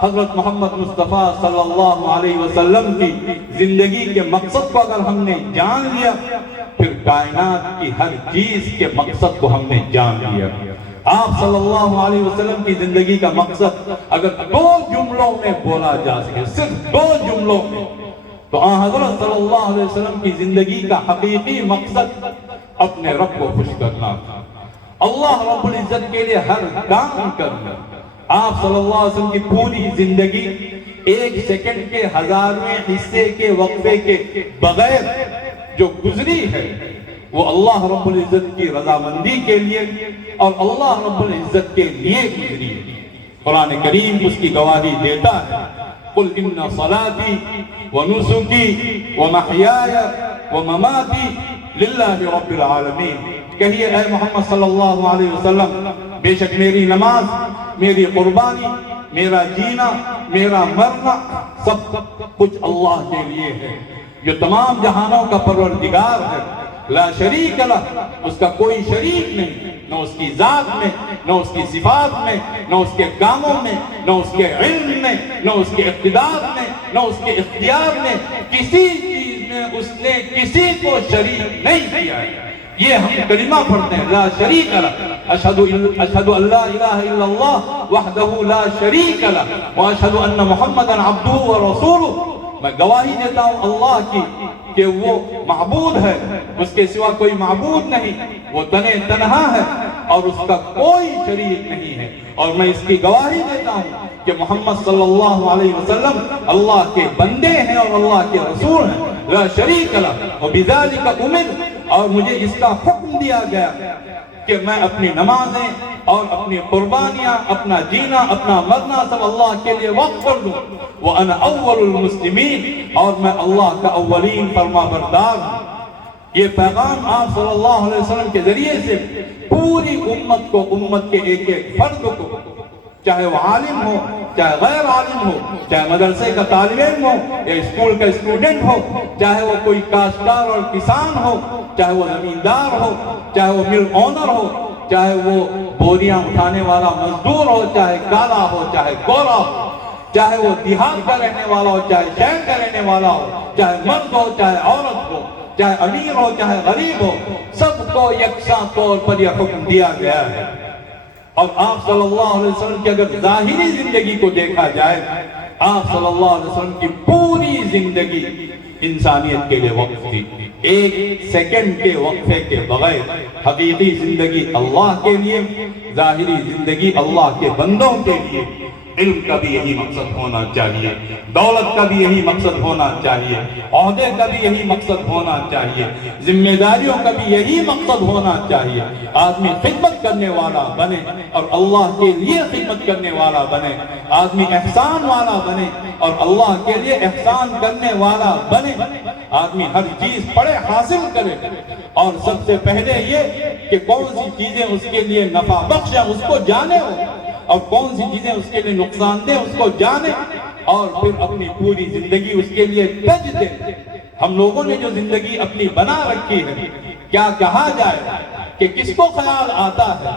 حضرت محمد مصطفیٰ صلی اللہ علیہ وسلم کی زندگی کے مقصد کو اگر ہم نے جان لیا پھر کائنات کی ہر چیز کے مقصد کو ہم نے جان لیا۔ آپ صلی اللہ علیہ وسلم کی زندگی کا مقصد اگر 2 جملوں میں بولا جا سکے، صرف 2 جملوں میں، تو حضرت صلی اللہ علیہ وسلم کی زندگی کا حقیقی مقصد اپنے رب کو خوش کرنا تھا، اللہ رب العزت کے لیے ہر کام کرنا۔ آپ صلی اللہ علیہ وسلم کی پوری زندگی 1 سیکنڈ کے 1000ویں حصے کے وقفے کے بغیر جو گزری ہے وہ اللہ رب العزت کی رضامندی کے لیے اور اللہ رب العزت کے لیے گزری ہے۔ قرآن کریم اس کی گواہی دیتا ہے، قل ان صلاتی ونسکی ومحیای ومماتی للہ رب العالمین، کہیے اے محمد صلی اللہ علیہ وسلم، بے شک میری نماز، میری قربانی، میرا جینا، میرا مرنا سب کچھ اللہ کے لیے ہے، جو تمام جہانوں کا پروردگار ہے، لا شریک لہ، اس کا کوئی شریک نہیں، نہ اس کی ذات میں، نہ اس کی صفات میں، نہ اس کے کاموں میں، نہ اس کے علم میں، نہ اس کے اقتدار میں، نہ اس کے اختیار میں، کسی چیز میں اس نے کسی کو شریک نہیں کیا ہے۔ یہ ہم کلمہ پڑھتے ہیں، لا شریک لہ، اشہد ان لا الہ الا اللہ وحدہ لا شریک لہ واشہد ان محمدا عبدہ ورسولہ، میں گواہی دیتا ہوں اللہ کی کہ وہ معبود ہے، اس کے سوا کوئی معبود نہیں، وہ تنہا ہے اور اس کا کوئی شریک نہیں ہے، اور میں اس کی گواہی دیتا ہوں کہ محمد صلی اللہ علیہ وسلم اللہ کے بندے ہیں اور اللہ کے رسول ہیں، لا شریک لہ وبذالک امرت، اور مجھے اس کا حکم دیا گیا کہ میں اپنی نمازیں اور اپنی قربانیاں، اپنا جینا، اپنا مرنا سب اللہ کے لیے وقف کر دوں. وَأَنَا أَوَّلُ الْمُسْلِمِينَ، اور میں اللہ کا اولین فرما بردار ہوں. یہ پیغام آپ صلی اللہ علیہ وسلم کے ذریعے سے پوری امت کو، امت کے ایک ایک فرد کو، چاہے وہ عالم ہو، چاہے غیر عالم ہو، چاہے مدرسے کا طالب علم ہو یا اسکول کا اسٹوڈنٹ ہو، چاہے وہ کوئی کاشتکار اور کسان ہو، چاہے وہ زمیندار ہو، چاہے وہ مل اونر ہو، چاہے وہ بوریاں اٹھانے والا مزدور ہو، چاہے کالا ہو چاہے گورا ہو، چاہے وہ دیہات کا رہنے والا ہو چاہے شہر کا رہنے والا ہو، چاہے مرد ہو چاہے عورت ہو، چاہے امیر ہو چاہے غریب ہو، سب کو یکساں طور پر یہ حکم دیا گیا ہے. اور آپ صلی اللہ علیہ وسلم کی اگر ظاہری زندگی کو دیکھا جائے، آپ صلی اللہ علیہ وسلم کی پوری زندگی انسانیت کے لیے وقف تھی. ایک سیکنڈ کے وقفے کے بغیر حقیقی زندگی اللہ کے لیے، ظاہری زندگی اللہ کے بندوں کے لیے. علم کا بھی یہی مقصد ہونا چاہیے، دولت کا بھی یہی مقصد ہونا چاہیے، عہدے کا بھی یہی مقصد ہونا چاہیے، ذمہ داریوں کا بھی یہی مقصد ہونا چاہیے. آدمی خدمت کرنے والا بنے اور اللہ کے لیے خدمت کرنے والا بنے. آدمی احسان والا بنے اور اللہ کے لیے احسان کرنے والا بنے. آدمی ہر چیز پڑھے، حاصل کرے، اور سب سے پہلے یہ کہ کون سی چیزیں اس کے لیے نفع بخش ہیں اس کو جانے ہو، اور کون سی چیزیں اس کے لیے نقصان دہ اس کو جانے، اور پھر اپنی پوری زندگی اس کے لیے تج دے. ہم لوگوں نے جو زندگی اپنی بنا رکھی ہے، کیا کہا جائے کہ کس کو خیال آتا ہے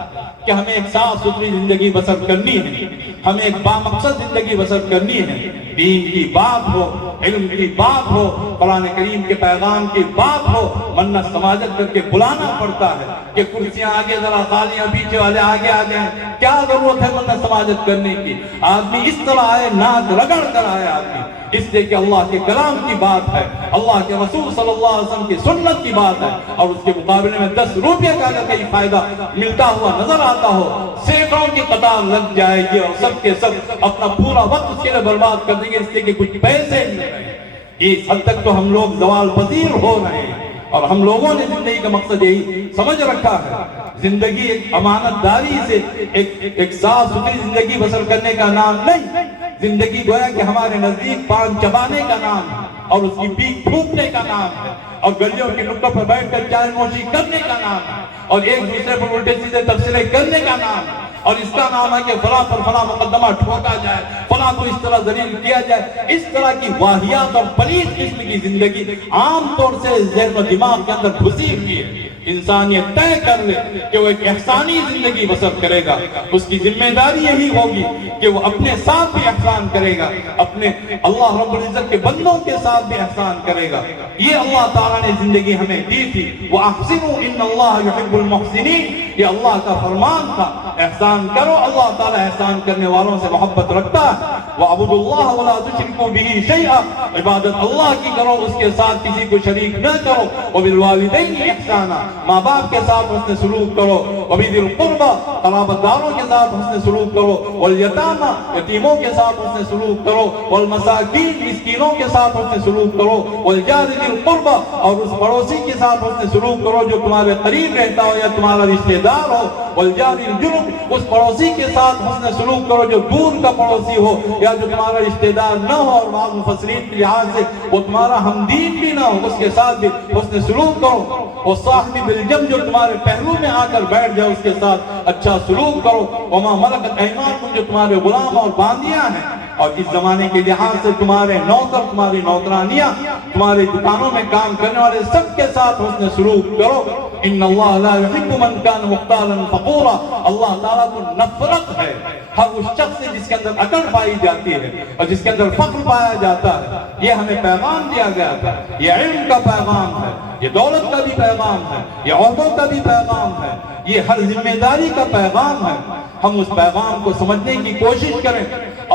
کہ ہمیں ایک صاف ستھری زندگی بسر کرنی ہے، ہمیں ایک بامقصد زندگی بسر کرنی ہے. دین کی بات ہو، علم کی بات ہو، قرآن کریم کے پیغام کی بات ہو، منت سماجت کر کے بلانا پڑتا ہے کہ کرسیاں آگے ذرا خالیاں، پیچھے والے آگے آگے ہیں. کیا ضرورت ہے منت سماجت کرنے کی؟ آدمی اس طرح آئے، ناک رگڑ کر آئے آدمی، اس لیے کہ اللہ کے کلام کی بات ہے، اللہ کے رسول صلی اللہ علیہ وسلم کی سنت کی بات ہے، اور اس کے مقابلے میں 10 روپے کا اگر کہیں فائدہ ملتا ہوا نظر آتا ہو، سینکڑوں کی قطار لگ جائے گی اور سب کے سب اپنا پورا وقت اس کے لیے برباد کر دیں گے، اس لیے کہ کچھ پیسے مل رہے ہیں. اس حد تک تو ہم لوگ زوال پذیر ہو رہے ہیں. اور ہم لوگوں نے زندگی کا مقصد یہی سمجھ رکھا ہے. زندگی ایک امانت داری سے ایک صاف ستھری زندگی بسر کرنے کا نام نہیں. زندگی گویا کہ ہمارے نزدیک پان چبانے کا نام ہے، اور اس کی پیک پھونکنے کا نام ہے، اور گلیوں کے نکڑوں پر بیٹھ کر چائے نوشی کرنے کا نام ہے، اور ایک دوسرے پر الٹے سیدھے تبصرے کرنے کا نام ہے. اور اس کا نام ہے کہ فلاں پر فلاں مقدمہ ٹھوکا جائے، فلاں کو اس طرح ذلیل کیا جائے. اس طرح کی واہیات اور پلیت قسم کی زندگی عام طور سے ذہن و دماغ کے اندر گھسی ہوئی ہے. انسان یہ طے کر لے کہ وہ ایک احسانی زندگی بسر کرے گا، اس کی ذمہ داری یہی ہوگی کہ وہ اپنے ساتھ بھی احسان کرے گا، اپنے اللہ رب العزت کے بندوں کے ساتھ بھی احسان کرے گا. یہ اللہ تعالیٰ نے زندگی ہمیں دی تھی. وَأَحْسِنُوا إِنَّ اللَّهَ يُحِبُّ الْمُحْسِنِينَ، یہ اللہ کا فرمان تھا. احسان کرو، اللہ تعالیٰ احسان کرنے والوں سے محبت رکھتا ہے. وَعَبُدُوا اللَّهَ وَلَا تُشْرِكُوا بِهِ شَيْئًا، عبادت اللہ کی کرو، اس کے ساتھ کسی کو شریک نہ کرو. وَبِالْوَالِدَيْنِ إِحْسَانًا، ماں باپ کے ساتھ حسن سلوک کرو. وَبِذِي الْقُرْبَى، قرابت داروں کے ساتھ حسن سلوک کرو. وَالْيَتَامَى، یتیموں کے ساتھ حسن سلوک کرو. وَالْمَسَاكِينِ، مسکینوں کے ساتھ حسن سلوک کرو. وَالْجَارِ ذِي الْقُرْبَى، اور اس پڑوسی کے ساتھ حسن سلوک کرو جو تمہارے قریب رہتا ہو یا تمہارا رشتہ دار ہو. وَالْجَارِ الْجُنُبِ، اس پڑوسی کے ساتھ حسن سلوک کرو جو دور کا پڑوسی ہو یا جو تمہارا رشتہ دار نہ ہو، اور بعض مفسرین کے لحاظ سے وہ تمہارا ہمدین بھی نہ ہو، اس کے ساتھ بھی حسن سلوک کرو. وَالصَّاحِبِ بِالْجَنبِ، جو تمہارے پہلو میں آ کر بیٹھ جائے اس کے ساتھ اچھا سلوک کرو. وَمَا مَلَكَتْ أَيْمَانُكُمْ، جو تمہارے غلام اور باندیاں ہیں، اور اس زمانے کے لحاظ سے تمہارے نوکر، تمہاری نوکرانیاں، تمہارے دکانوں میں کام کرنے والے سب کے ساتھ حسن سلوک کرو. ان اللہ لا يحب من كان مختالا فخورا، اللہ تعالیٰ کو نفرت ہے ہر اس شخص سے جس کے اندر اکڑ پائی جاتی ہے اور جس کے اندر فخر پایا جاتا ہے. یہ ہمیں پیغام دیا گیا تھا. یہ علم کا پیغام ہے، یہ دولت کا بھی پیغام ہے، یہ عہدوں کا بھی پیغام ہے، یہ ہر ذمہ داری کا پیغام ہے. ہم اس پیغام کو سمجھنے کی کوشش کریں،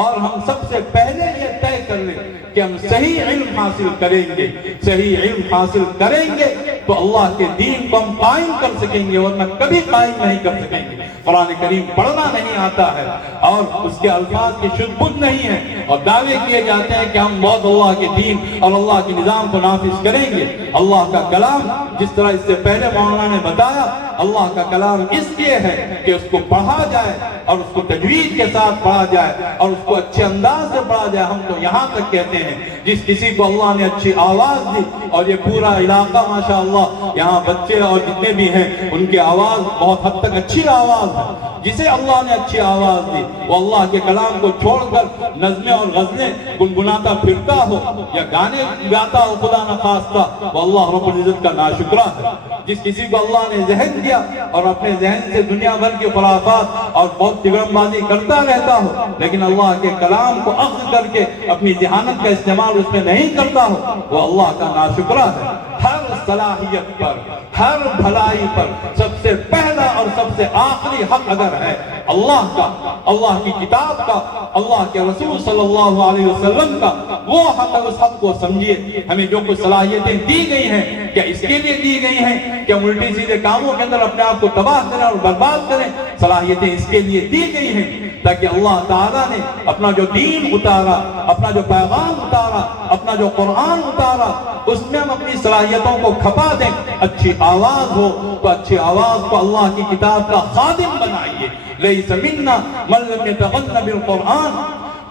اور ہم سب سے پہلے یہ طے کر لیں کہ ہم صحیح علم حاصل کریں گے. صحیح علم حاصل کریں گے تو اللہ کے دین کو ہم قائم کر سکیں گے، ورنہ کبھی قائم نہیں کر سکیں گے۔ قرآن کریم پڑھنا نہیں آتا ہے اور اس کے الفاظ کی شد بدھ نہیں ہے، اور دعوے کیے جاتے ہیں کہ ہم بہت اللہ کے دین اور اللہ کے نظام کو نافذ کریں گے۔ اللہ کا کلام جس طرح اس سے پہلے مولانا نے بتایا، اللہ کا کلام اس لیے ہے کہ اس کو پڑھا جائے اور اس کو تجوید کے ساتھ پڑھا جائے اور اس کو اچھے انداز سے پڑھا جائے۔ ہم تو یہاں تک کہتے ہیں جس کسی کو اللہ نے اچھی آواز دی، اور یہ پورا علاقہ ماشاءاللہ یہاں بچے اور جتنے بھی ہیں ان کی آواز بہت حد تک اچھی آواز ہے، جسے اللہ نے اچھی آواز دی وہ اللہ کے کلام کو چھوڑ کر نظمیں اور غزلیں گنگناتا پھرتا ہو یا گانے گاتا ہو خدا نخواستہ، وہ اللہ رب العزت کا ناشکرہ ہے۔ جس کسی کو اللہ نے ذہن دیا اور اپنے ذہن سے دنیا بھر کے خرافات اور بہت تگڑم بازی کرتا رہتا ہو، لیکن اللہ کے کلام کو اخذ کر کے اپنی ذہانت کا استعمال اس میں نہیں کرتا ہو، وہ اللہ کا ناشکرہ ہے۔ ہر صلاحیت پر، ہر بھلائی پر سب سے پہلا اور سب سے آخری حق اگر ہے اللہ کا، اللہ کی کتاب کا، اللہ کے رسول صلی اللہ علیہ وسلم کا، وہ حق، اس حق کو سمجھیے۔ ہمیں جو کچھ صلاحیتیں دی گئی ہیں، کیا اس کے لیے دی گئی ہیں کہ ہم الٹی سیدھے کاموں کے اندر اپنے آپ کو تباہ کریں اور برباد کریں؟ صلاحیتیں اس کے لیے دی گئی ہیں تاکہ اللہ تعالیٰ نے اپنا جو دین اتارا، اپنا جو پیغام اتارا، اپنا جو قرآن اتارا، اس میں ہم اپنی صلاحیتوں کو کھپا دیں۔ اچھی آواز ہو تو اچھی آواز کو اللہ کی کتاب کا خادم بنائیے۔ لیس منا من لم یتغن بالقرآن،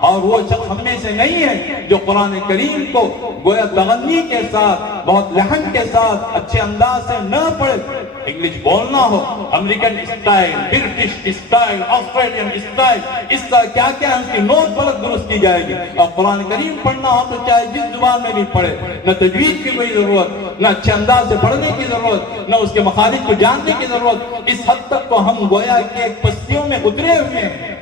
اور وہ شخص ہم میں سے نہیں ہے جو قرآن کریم کو گویا تغنی کے ساتھ، بہت لحن کے ساتھ، اچھے انداز سے نہ پڑھے۔ انگلش بولنا ہو، American style, British style, Australian style, اس طرح کیا کیا ہے، اس کی نوٹ پلک درست کی جائے گی۔ اور قرآن کریم پڑھنا ہو تو چاہے جس زبان میں بھی پڑھے، نہ تجوید کی کوئی ضرورت، نہ اچھے انداز سے پڑھنے کی ضرورت، نہ اس کے مخارج کو جاننے کی ضرورت۔ اس حد تک تو ہم گویا کہ ایک پستیوں میں اترے ہوئے ہیں۔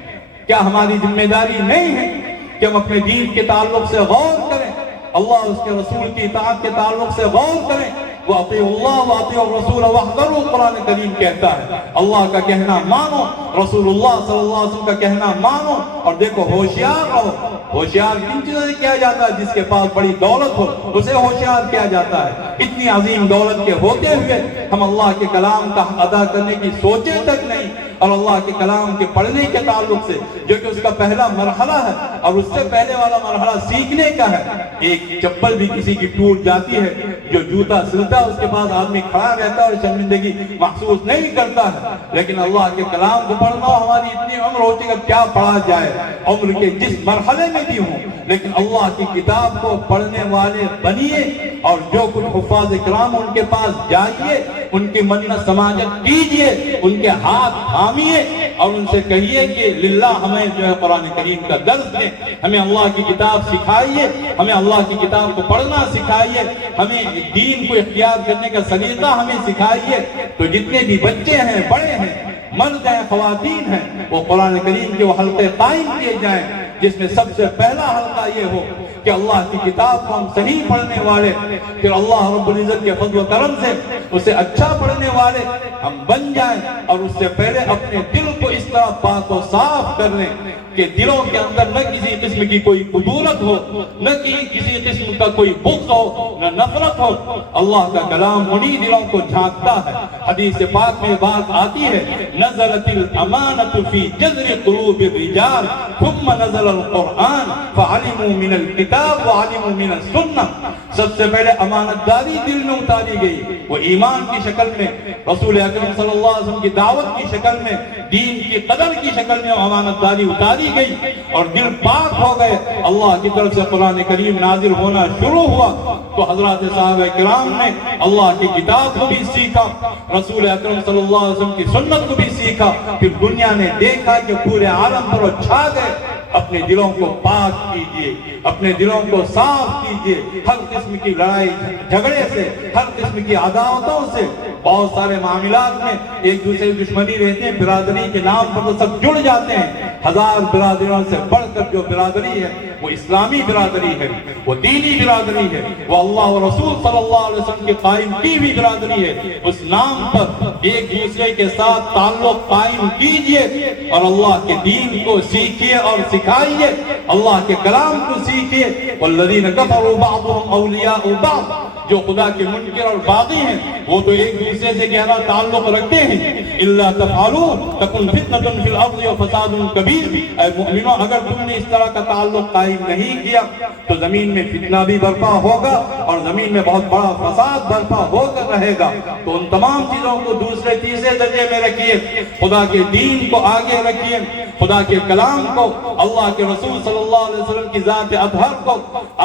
کیا ہماری ذمہ داری نہیں ہے کہ ہم اپنے دین کے تعلق سے غور کریں، اللہ اور اس کے رسول کی اطاعت کے تعلق سے غور کریں؟ وَأَطِيعُوا اللَّهَ وَأَطِيعُوا الرَّسُولَ وَاحْذَرُوا، قرآن کریم کہتا ہے اللہ کا کہنا مانو، رسول اللہ صلی اللہ علیہ وسلم کا کہنا مانو، اور دیکھو ہوشیار رہو۔ ہوشیار کن چیزوں سے کیا جاتا ہے؟ جس کے پاس بڑی دولت ہو اسے ہوشیار کیا جاتا ہے۔ اتنی عظیم دولت کے ہوتے ہوئے ہم اللہ کے کلام کا حق ادا کرنے کی سوچے تک نہیں، اور اللہ کے کلام کے پڑھنے کے تعلق سے جو کہ اس کا پہلا مرحلہ ہے، اور اس سے پہلے والا مرحلہ سیکھنے کا ہے۔ ایک چپل بھی کسی کی ٹوٹ جاتی ہے، جو جوتا سلتا ہے اس کے پاس آدمی کھڑا رہتا ہے اور شرمندگی محسوس نہیں کرتا ہے، لیکن اللہ کے کلام کو پڑھنا ہماری اتنی عمر ہوتی ہے کہ کیا پڑھا جائے، عمر کے جس مرحلے میں بھی ہوں، لیکن اللہ کی کتاب کو پڑھنے والے بنیے، اور جو کچھ حفاظ کرام ان کے پاس جائیے، ان کی منت سماجت کیجئے، ان کے ہاتھ تھامیے اور ان سے کہیے کہ للہ ہمیں جو ہے قرآن کریم کا درس دیں، ہمیں اللہ کی کتاب سکھائیے، ہمیں اللہ کی کتاب کو پڑھنا سکھائیے، ہمیں دین کو اختیار کرنے کا سلیقہ ہمیں سکھائیے۔ تو جتنے بھی بچے ہیں، بڑے ہیں، مرد ہیں، خواتین ہیں، وہ قرآن کریم کے وہ حلقے قائم کیے جائیں، جس میں سب سے پہلا حلقہ یہ ہو کہ اللہ کی کتاب کو ہم صحیح پڑھنے والے، پھر اللہ رب العزت کے فضل و کرم سے اسے اچھا پڑھنے والے ہم بن جائیں، اور اس سے پہلے اپنے دل کو اس طرح پاک و صاف کر لیں کہ دلوں کے اندر نہ کسی قسم کی کوئی قدورت ہو، نہ کسی قسم کا کوئی بغض ہو، نہ نفرت ہو۔ اللہ کا کلام انہی دلوں کو جھانکتا ہے۔ حدیث پاک میں بات آتی ہے نزلت الامانۃ فی جذر قلوب الرجال ثم نزل القرآن فعلموا من الکتاب وعلموا من السنہ۔ سب سے پہلے امانت داری دل میں اتاری گئی، وہ ایمان کی شکل میں، رسول اکرم صلی اللہ علیہ وسلم کی دعوت کی شکل میں، دین کی قدر کی شکل میں امانت داری اتاری گئی، اور دل پاک ہو گئے۔ اللہ کی طرف سے قرآن کریم نازل ہونا شروع ہوا تو حضرات صحابہ کرام نے اللہ کی کتاب کو بھی سیکھا، رسول اکرم صلی اللہ علیہ وسلم کی سنت کو بھی سیکھا، پھر دنیا نے دیکھا کہ پورے عالم پر وہ چھا گئے۔ اپنے دلوں کو پاک کیجئے، اپنے دلوں کو صاف کیجئے، ہر قسم کی لڑائی جھگڑے سے، ہر قسم کی عداوتوں سے۔ بہت سارے معاملات میں ایک دوسرے دشمنی رہتے ہیں، برادری کے نام پر تو سب جڑ جاتے ہیں۔ ہزار برادریوں سے بڑھ کر جو برادری ہے وہ اسلامی برادری ہے، وہ دینی برادری ہے، وہ اللہ و رسول صلی اللہ علیہ وسلم کے قائم کی ہوئی برادری ہے۔ اس نام پر ایک دوسرے کے ساتھ تعلق قائم کیجئے اور اللہ کے دین کو سیکھیے اور سکھائیے، اللہ کے کلام کو سیکھیے۔ والذین کفروا بعضهم اولیاء بعض، جو خدا کے منکر اور باغی ہیں وہ تو ایک دوسرے سے گہرا تعلق رکھتے ہیں. الا تفعلوا تکن فتنة فی الارض وفساد کبیر. اے مومنو اگر تم نے اس طرح کا تعلق قائم نہیں کیا تو زمین میں فتنہ بھی برپا ہوگا اور زمین میں بہت بڑا فساد برپا ہو کر رہے گا. تو ان تمام چیزوں کو دوسرے تیسرے درجے میں رکھیے, خدا کے دین کو آگے رکھیے, خدا کے کلام کو, اللہ کے رسول صلی اللہ علیہ وسلم کی ذات اطہر کو,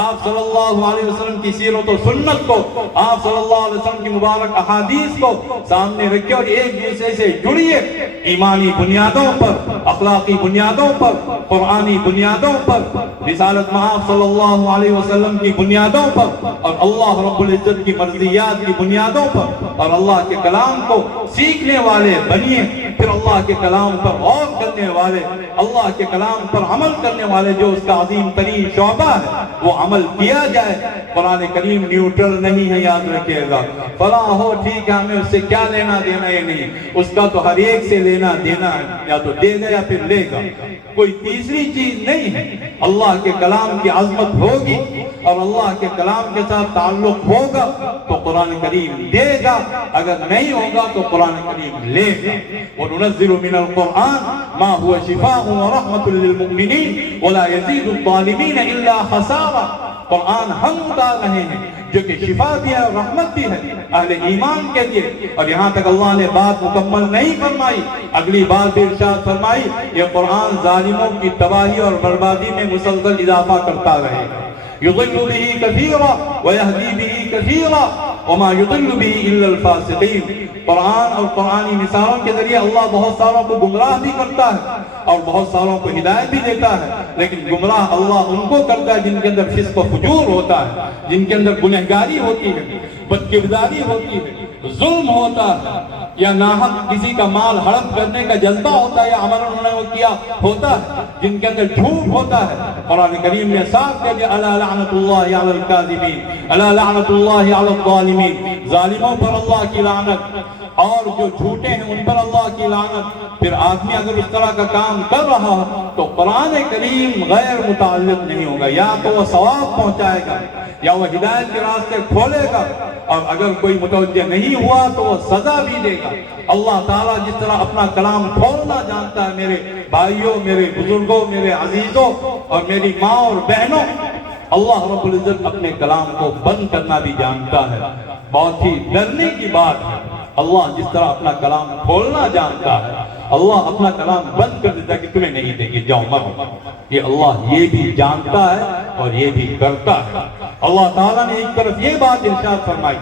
آپ صلی اللہ علیہ وسلم کی سیرت و سنت کو, آپ صلی اللہ علیہ وسلم کی مبارک احادیث کو سامنے رکھیے اور ایک دوسرے سے جڑیے ایمانی بنیادوں پر, اخلاقی بنیادوں پر, قرآنی بنیادوں پر, رسالت مآب صلی اللہ علیہ وسلم کی بنیادوں پر اور اللہ رب العزت کی مرضیات کی بنیادوں پر, اور اللہ کے کلام کو سیکھنے والے بنیے. پھر اللہ کے کلام پر غور کرنے والے, اللہ کے کلام پر عمل کرنے والے, جو اس کا عظیم ترین شعبہ ہے وہ عمل کیا جائے. قرآن کریم نیوٹرل نہیں ہے, یاد رکھیے گا. فلاں ہو ٹھیک ہے, ہمیں اس سے کیا لینا دینا یہ نہیں, اس کا تو ہر ایک سے لینا دینا ہے, یا تو دے گا یا پھر لے گا, کوئی تیسری چیز نہیں ہے. اللہ کے کلام کی عظمت ہوگی اور اللہ کے کلام کے ساتھ تعلق ہوگا تو قرآن کریم دے گا, اگر نہیں ہوگا تو قرآن کریم لے گا. وَنُنَزِّلُ مِنَ الْقُرْآنِ مَا هُوَ شِفَاءٌ وَرَحْمَةٌ لِّلْمُؤْمِنِينَ وَلَا يَزِيدُ الظَّالِمِينَ إِلَّا خَسَارًا. قرآن ہم اتار رہے ہیں جو کہ شفا بھی ہے اور رحمت بھی ہے اہل ایمان کے لیے. اور یہاں تک اللہ نے بات مکمل نہیں فرمائی, اگلی بات بھی ارشاد فرمائی, یہ قرآن ظالموں کی تباہی اور بربادی میں مسلسل اضافہ کرتا رہے گا. يضل به كثيرا ويهدي به كثيرا وما يضل به الا الفاسقين. قرآن اور قرآنی مثالوں کے ذریعے اللہ بہت ساروں کو گمراہ بھی کرتا ہے اور بہت ساروں کو ہدایت بھی دیتا ہے, لیکن گمراہ اللہ ان کو کرتا ہے جن کے اندر فسق و فجور ہوتا ہے, جن کے اندر گنہگاری ہوتی ہے, بدکرداری ہوتی ہے, ظلم ہوتا ہے, یا ناحق کسی کا مال ہڑپ کرنے کا جذبہ ہوتا ہے, یا عمل انہوں نے وہ کیا ہوتا ہے, جن کے اندر جھوٹ ہوتا ہے. قرآن کریم نے صاف کہہ دیا الا لعنت اللہ علی الکاذبین الا لعنت اللہ علی الظالمین. ظالموں پر اللہ کی لعنت اور جو جھوٹے ہیں ان پر اللہ کی لعنت. پھر آدمی اگر اس طرح کا کام کر رہا ہو تو قرآن کریم غیر متعلق نہیں ہوگا, یا تو وہ ثواب پہنچائے گا یا وہ ہدایت کے راستے کھولے گا, اور اگر کوئی متوجہ نہیں ہوا تو وہ سزا بھی دے گا. اللہ تعالیٰ جس طرح اپنا کلام کھولنا جانتا ہے, میرے بھائیوں, میرے بزرگوں, میرے عزیزوں اور میری ماں اور بہنوں, اللہ رب العزت اپنے کلام کو بند کرنا بھی جانتا ہے. بہت ہی ڈرنے کی بات ہے, اللہ جس طرح اپنا کلام کھولنا جانتا ہے اللہ اپنا کلام بند کر دیتا ہے کہ تمہیں نہیں دیں گے, جاؤ مرو. یہ اللہ یہ بھی جانتا ہے اور یہ بھی کرتا ہے. اللہ تعالیٰ نے ایک طرف یہ بات ارشاد فرمائی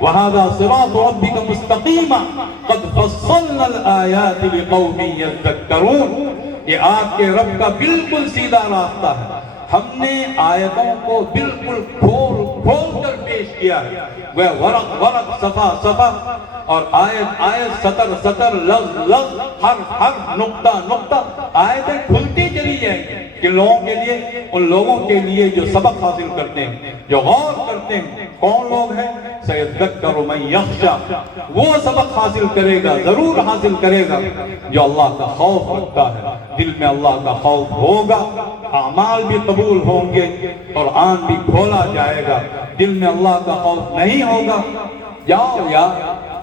وَهَذَا صِرَاطُ رَبِّكَ مُسْتَقِيمًا قَدْ فَصَّلْنَا الْآيَاتِ لِقَوْمٍ يَذَّكَّرُونَ. یہ آپ کے رب کا بالکل سیدھا راستہ ہے, ہم نے آیتوں کو بالکل کھول کر پیش کیا ہے. وہ ورق ورق, صفحہ صفحہ اور آیت آیت, سطر سطر, لفظ لفظ, حرف نقطہ نقطہ, آیتیں کھلتی چلی جائیں کن لوگوں کے لیے, ان لوگوں کے لیے جو سبق حاصل کرتے ہیں, جو غور کرتے ہیں. کون لوگ ہیں؟ سیذکر من یخشا, وہ سبق حاصل کرے گا, ضرور حاصل کرے گا جو اللہ کا خوف رکھتا ہے. دل میں اللہ کا خوف ہوگا, اعمال بھی قبول ہوں گے, قرآن بھی کھولا جائے گا. دل میں اللہ کا خوف نہیں ہوگا, جاؤ یا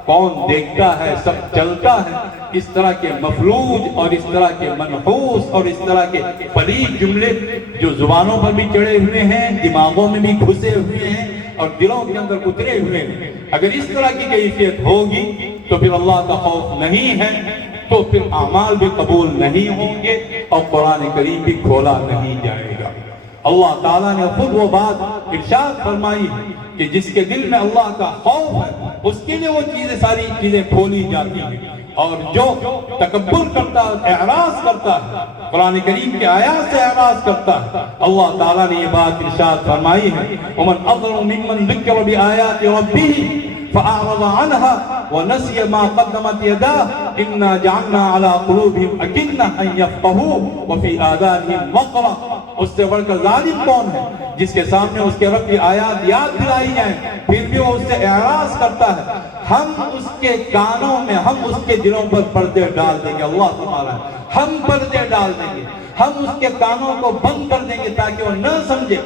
کون دیکھتا ہے سب چلتا ہے, اس طرح کے مفلوج اور اس طرح کے منحوس اور اس طرح کے پلید جملے جو زبانوں پر بھی چڑھے ہوئے ہیں, دماغوں میں بھی گھسے ہوئے ہیں اور دلوں کے اندر اترے ہوئے ہیں, اگر اس طرح کی کیفیت ہوگی تو پھر اللہ کا خوف نہیں ہے, تو پھر اعمال بھی قبول نہیں ہوں گے اور قرآن کریم بھی کھولا نہیں جائے گا. اللہ تعالیٰ نے خود وہ بات ارشاد فرمائی ہے کہ جس کے دل میں اللہ کا خوف ہے اس کے لیے وہ چیزیں, ساری چیزیں کھولی جاتی ہیں, اور جو تکبر کرتا ہے, اعراض کرتا ہے, قرآن کریم کے آیات سے اعراض کرتا ہے, اللہ تعالیٰ نے یہ بات ارشاد فرمائی ہے وَمَنْ أَظْلَمُ مِمَّنْ ذُكِّرَ بِآيَاتِ رَبِّهِ فأعرض عنها ونسي ما قدمت يداه إنا جعلنا على قلوبهم أكنة أن يفقهوه وفي آذانهم وقرا. اس سے بڑھ کر ظالم کون ہے جس کے سامنے اس کے رب کی آیات یاد دلائی جائیں پھر بھی وہ اس سے اعراض کرتا ہے. ہم اس کے کانوں میں، ہم اس کے دلوں پر پردے ڈال دیں گے. اللہ تمہارا ہے، ہم پردے ڈال دیں گے، ہم اس کے کانوں کو بند کر دیں گے تاکہ وہ نہ سمجھے.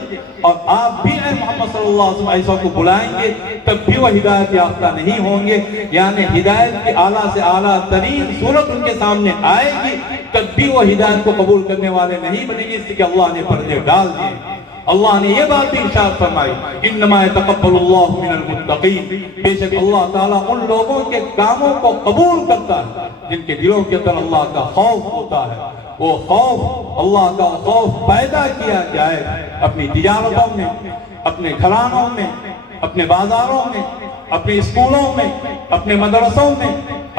اور آپ بھی اے محمد صلی اللہ علیہ وسلم ایسا کو بلائیں گے تب بھی وہ ہدایت یافتہ نہیں ہوں گے. یعنی ہدایت کی اعلیٰ سے اعلیٰ ترین صورت ان کے سامنے آئے گی تب بھی وہ ہدایت کو قبول کرنے والے نہیں بنیں گے، اس لیے کہ اللہ نے پردے ڈال دیے. اللہ نے یہ بات ارشاد فرمائی انما یتقبل اللہ من المتقین، بے شک اللہ تعالیٰ ان لوگوں کے کاموں کو قبول کرتا ہے جن کے دلوں کے اندر اللہ کا خوف ہوتا ہے. وہ خوف، اللہ کا خوف پیدا کیا جائے اپنی تجارتوں میں، اپنے گھرانوں میں، اپنے بازاروں میں، اپنے اسکولوں میں، اپنے مدرسوں میں،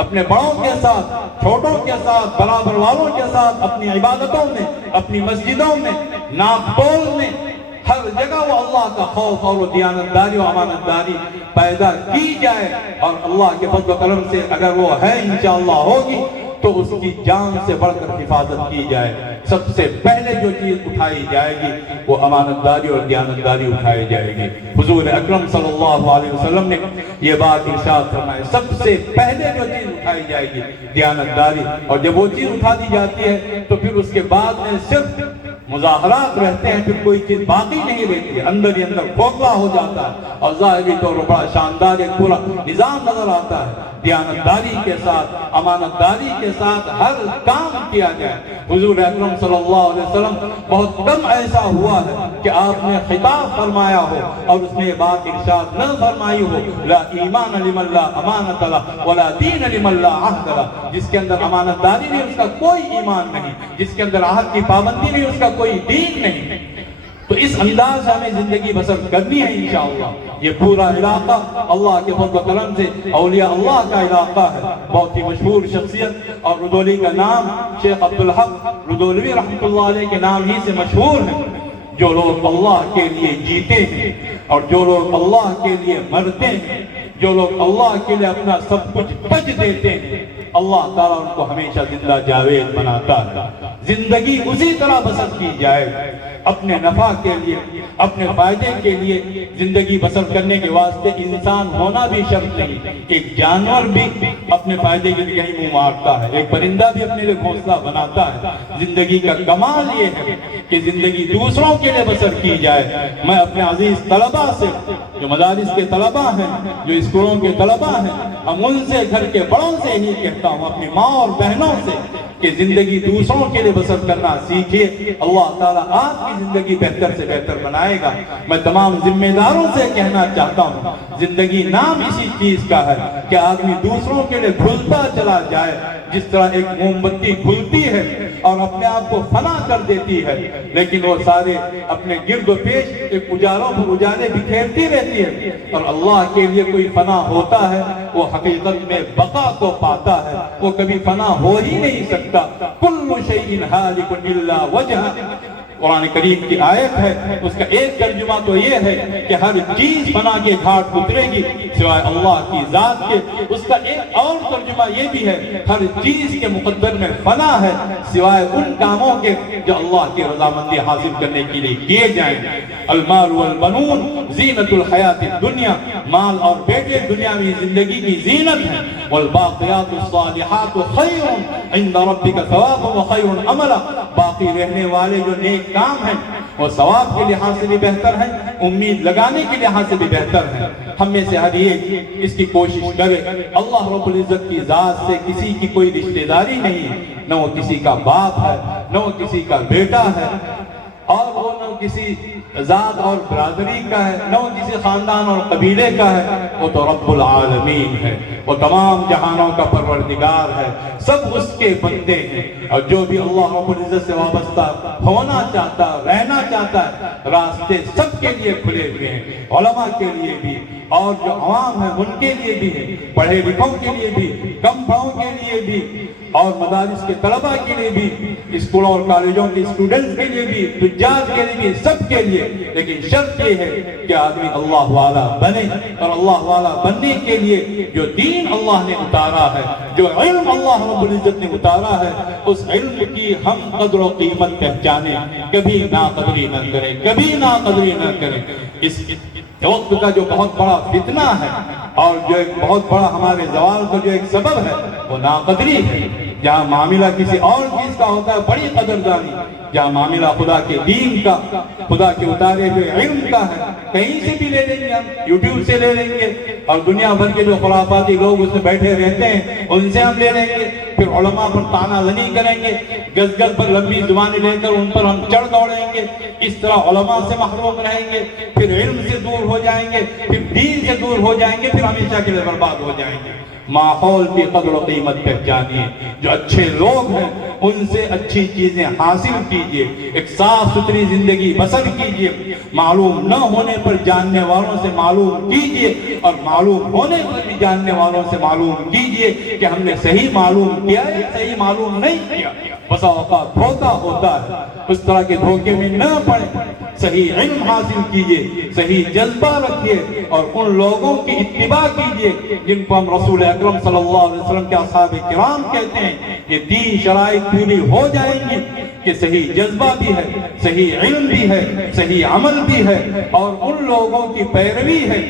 اپنے بڑوں کے ساتھ، چھوٹوں کے ساتھ، برابر والوں کے ساتھ، اپنی عبادتوں میں، اپنی مسجدوں میں، ناپ تول میں، ہر جگہ وہ اللہ کا خوف اور وہ دیانتداری و امانتداری پیدا کی جائے. اور اللہ کے فضل و کرم سے اگر وہ ہے انشاءاللہ ہوگی تو اس کی جان سے بڑھ کر حفاظت کی جائے. سب سے پہلے جو چیز اٹھائی جائے گی وہ امانتداری اور دیانتداری اٹھائی جائے گی. حضور اکرم صلی اللہ علیہ وسلم نے یہ بات ارشاد فرمائی سب سے پہلے جو چیز اٹھائی جائے گی دیانتداری. اور جب وہ چیز اٹھا دی جاتی ہے تو پھر اس کے بعد میں صرف مظاہرات رہتے ہیں، پھر کوئی چیز باقی نہیں رہتی ہے، اندر ہی اندر کھوکھلا ہو جاتا ہے اور ظاہری طور پر بڑا شاندار ایک پورا نظام نظر آتا ہے. دیانتداری کے ساتھ، امانتداری کے ساتھ ہر کام کیا جائے. حضور اکرم صلی اللہ علیہ وسلم بہت کم ایسا ہوا ہے کہ آپ نے خطاب فرمایا ہو اور اس نے یہ بات ارشاد نہ فرمائی ہو لا ایمان لمن لا امانت لہ ولا دین لمن لا عہد لہ. جس کے اندر امانتداری نہیں اس کا کوئی ایمان نہیں، جس کے اندر عہد کی پابندی نہیں اس کا کوئی دین نہیں. تو اس انداز سے ہمیں زندگی بسر کرنی ہے انشاءاللہ. یہ پورا علاقہ اللہ کے فضل و کرم سے اولیاء اللہ کا علاقہ ہے. بہت ہی مشہور شخصیت اور رودولی کا نام شیخ عبدالحق رودولوی رحمۃ اللہ علیہ کے نام ہی سے مشہور ہے. جو لوگ اللہ کے لیے جیتے ہیں اور جو لوگ اللہ کے لیے مرتے ہیں، جو لوگ اللہ کے لیے اپنا سب کچھ بچ دیتے ہیں، اللہ تعالیٰ ان کو ہمیشہ زندہ جاوید بناتا ہے. زندگی اسی طرح بسر کی جائے اپنے نفع کے لیے، اپنے فائدے کے لیے. زندگی بسر کرنے کے واسطے انسان ہونا بھی شرط نہیں. ایک جانور بھی اپنے فائدے کے لیے کہیں منہ مارتا ہے، ایک پرندہ بھی اپنے لیے گھونسلہ بناتا ہے. زندگی کا کمال یہ ہے کہ زندگی دوسروں کے لیے بسر کی جائے. میں اپنے عزیز طلباء سے، جو مدارس کے طلباء ہیں، جو اسکولوں کے طلباء ہیں، ہم ان سے، گھر کے بڑوں سے ہی کہتا ہوں، اپنی ماں اور بہنوں سے کہ زندگی دوسروں کے لیے بسر کرنا سیکھیے. اللہ تعالیٰ آپ کی زندگی بہتر سے بہتر بنائے گا. میں تمام ذمہ داروں سے کہنا چاہتا ہوں زندگی نام اسی چیز کا ہے کہ آدمی دوسروں کے لیے گھلتا چلا جائے. جس طرح ایک موم بتی گھلتی ہے اور اپنے آپ کو فنا کر دیتی ہے، لیکن وہ سارے اپنے گرد و پیش ایک اجالوں پر اجالے بکھیرتی رہتی ہے. اور اللہ کے لیے کوئی فنا ہوتا ہے وہ حقیقت میں بقا کو پاتا ہے، وہ کبھی فنا ہو ہی نہیں سکتا. کل شیء ہالک الا وجہ، قرآن کریم کی آیت ہے. اس کا ایک ترجمہ تو یہ ہے کہ ہر چیز فنا کے گھاٹ اترے گی سوائے اللہ کی ذات کے. اس کا ایک اور ترجمہ یہ بھی ہے ہر چیز کے مقدر میں فنا ہے سوائے ان کاموں کے جو اللہ کی رضامندی حاصل کرنے کے لیے کیے جائیں. المال والبنون زینت الحیات الدنیا، مال اور بیٹے دنیاوی زندگی کی زینت ہیں. والباقیات الصالحات خیر عند ربک ثوابا وخیر عملا، باقی رہنے والے جو نیک کام ہیں وہ ثواب کے لحاظ سے بھی بہتر ہیں، امید لگانے کے لحاظ سے بھی بہتر ہیں. ہم میں سے ہر ایک اس کی کوشش کرے. اللہ رب العزت کی ذات سے کسی کی کوئی رشتہ داری نہیں، نہ وہ کسی کا باپ ہے، نہ وہ کسی کا بیٹا ہے، اور وہ نہ کسی ذات اور برادری کا ہے، نہ وہ کسی خاندان اور قبیلے کا ہے. وہ تو رب العالمین ہے، وہ تمام جہانوں کا پروردگار ہے. سب اس کے بندے ہیں اور جو بھی اللہ رب العزت سے وابستہ ہونا چاہتا، رہنا چاہتا ہے، راستے سب کے لیے کھلے ہوئے ہیں. علماء کے لیے بھی اور جو عوام ہیں ان کے لیے بھی ہے، پڑھے لکھوں کے لیے بھی، کم پڑھوں کے لیے بھی، اور مدارس کے طلباء کے لیے بھی، اسکولوں اور کالجوں کے اسٹوڈنٹس کے لیے بھی، تجار کے لیے بھی، سب کے لیے. لیکن شرط یہ ہے کہ آدمی اللہ والا بنے، اور اللہ والا بننے کے لیے جو دین اللہ نے اتارا ہے، جو علم اللہ رب العزت نے اتارا ہے، اس علم کی ہم قدر و قیمت پہچانیں، کبھی ناقدری نہ کریں، کبھی ناقدری نہ کریں. اس وقت کا جو بہت بڑا فتنہ ہے اور جو ایک بہت بڑا ہمارے زوال کا جو ایک سبب ہے وہ ناقدری ہے. جہاں معاملہ کسی اور چیز کا ہوتا ہے بڑی قدردانی، جہاں معاملہ خدا کے دین کا، خدا کے اتارے ہوئے علم کا ہے، کہیں سے بھی لے لیں گے، ہم یوٹیوب سے لے لیں گے، اور دنیا بھر کے جو خرافاتی لوگ اس میں بیٹھے رہتے ہیں ان سے ہم لے لیں گے. پھر علماء پر طعنہ زنی کریں گے، گز گز پر لمبی زبانیں لے کر ان پر ہم چڑھ دوڑیں گے. اس طرح علماء سے محروم رہیں گے، پھر علم سے دور ہو جائیں گے، پھر دین سے دور ہو جائیں گے، پھر ہمیشہ کے لیے برباد ہو جائیں گے. ماحول کی قدر و قیمت پہچانیے. جو اچھے لوگ ہیں ان سے اچھی چیزیں حاصل کیجئے، ایک صاف ستھری زندگی بسر کیجئے. معلوم نہ ہونے پر جاننے والوں سے معلوم کیجئے، اور معلوم ہونے پر بھی جاننے والوں سے معلوم کیجئے کہ ہم نے صحیح معلوم کیا ہے، صحیح معلوم نہیں کیا. بسا اوقات دھوکہ ہوتا ہے، اس طرح کے دھوکے میں نہ پڑیں. صحیح علم حاصل کیجئے، صحیح جذبہ رکھیے، اور ان لوگوں کی اتباع کیجئے جن کو ہم رسول اکرم صلی اللہ علیہ وسلم کے اصحاب کرام کہتے ہیں. یہ دین شرائط پوری ہو جائیں گی کہ صحیح جذبہ بھی ہے، صحیح علم بھی ہے، صحیح عمل بھی ہے، اور ان لوگوں کی پیروی ہے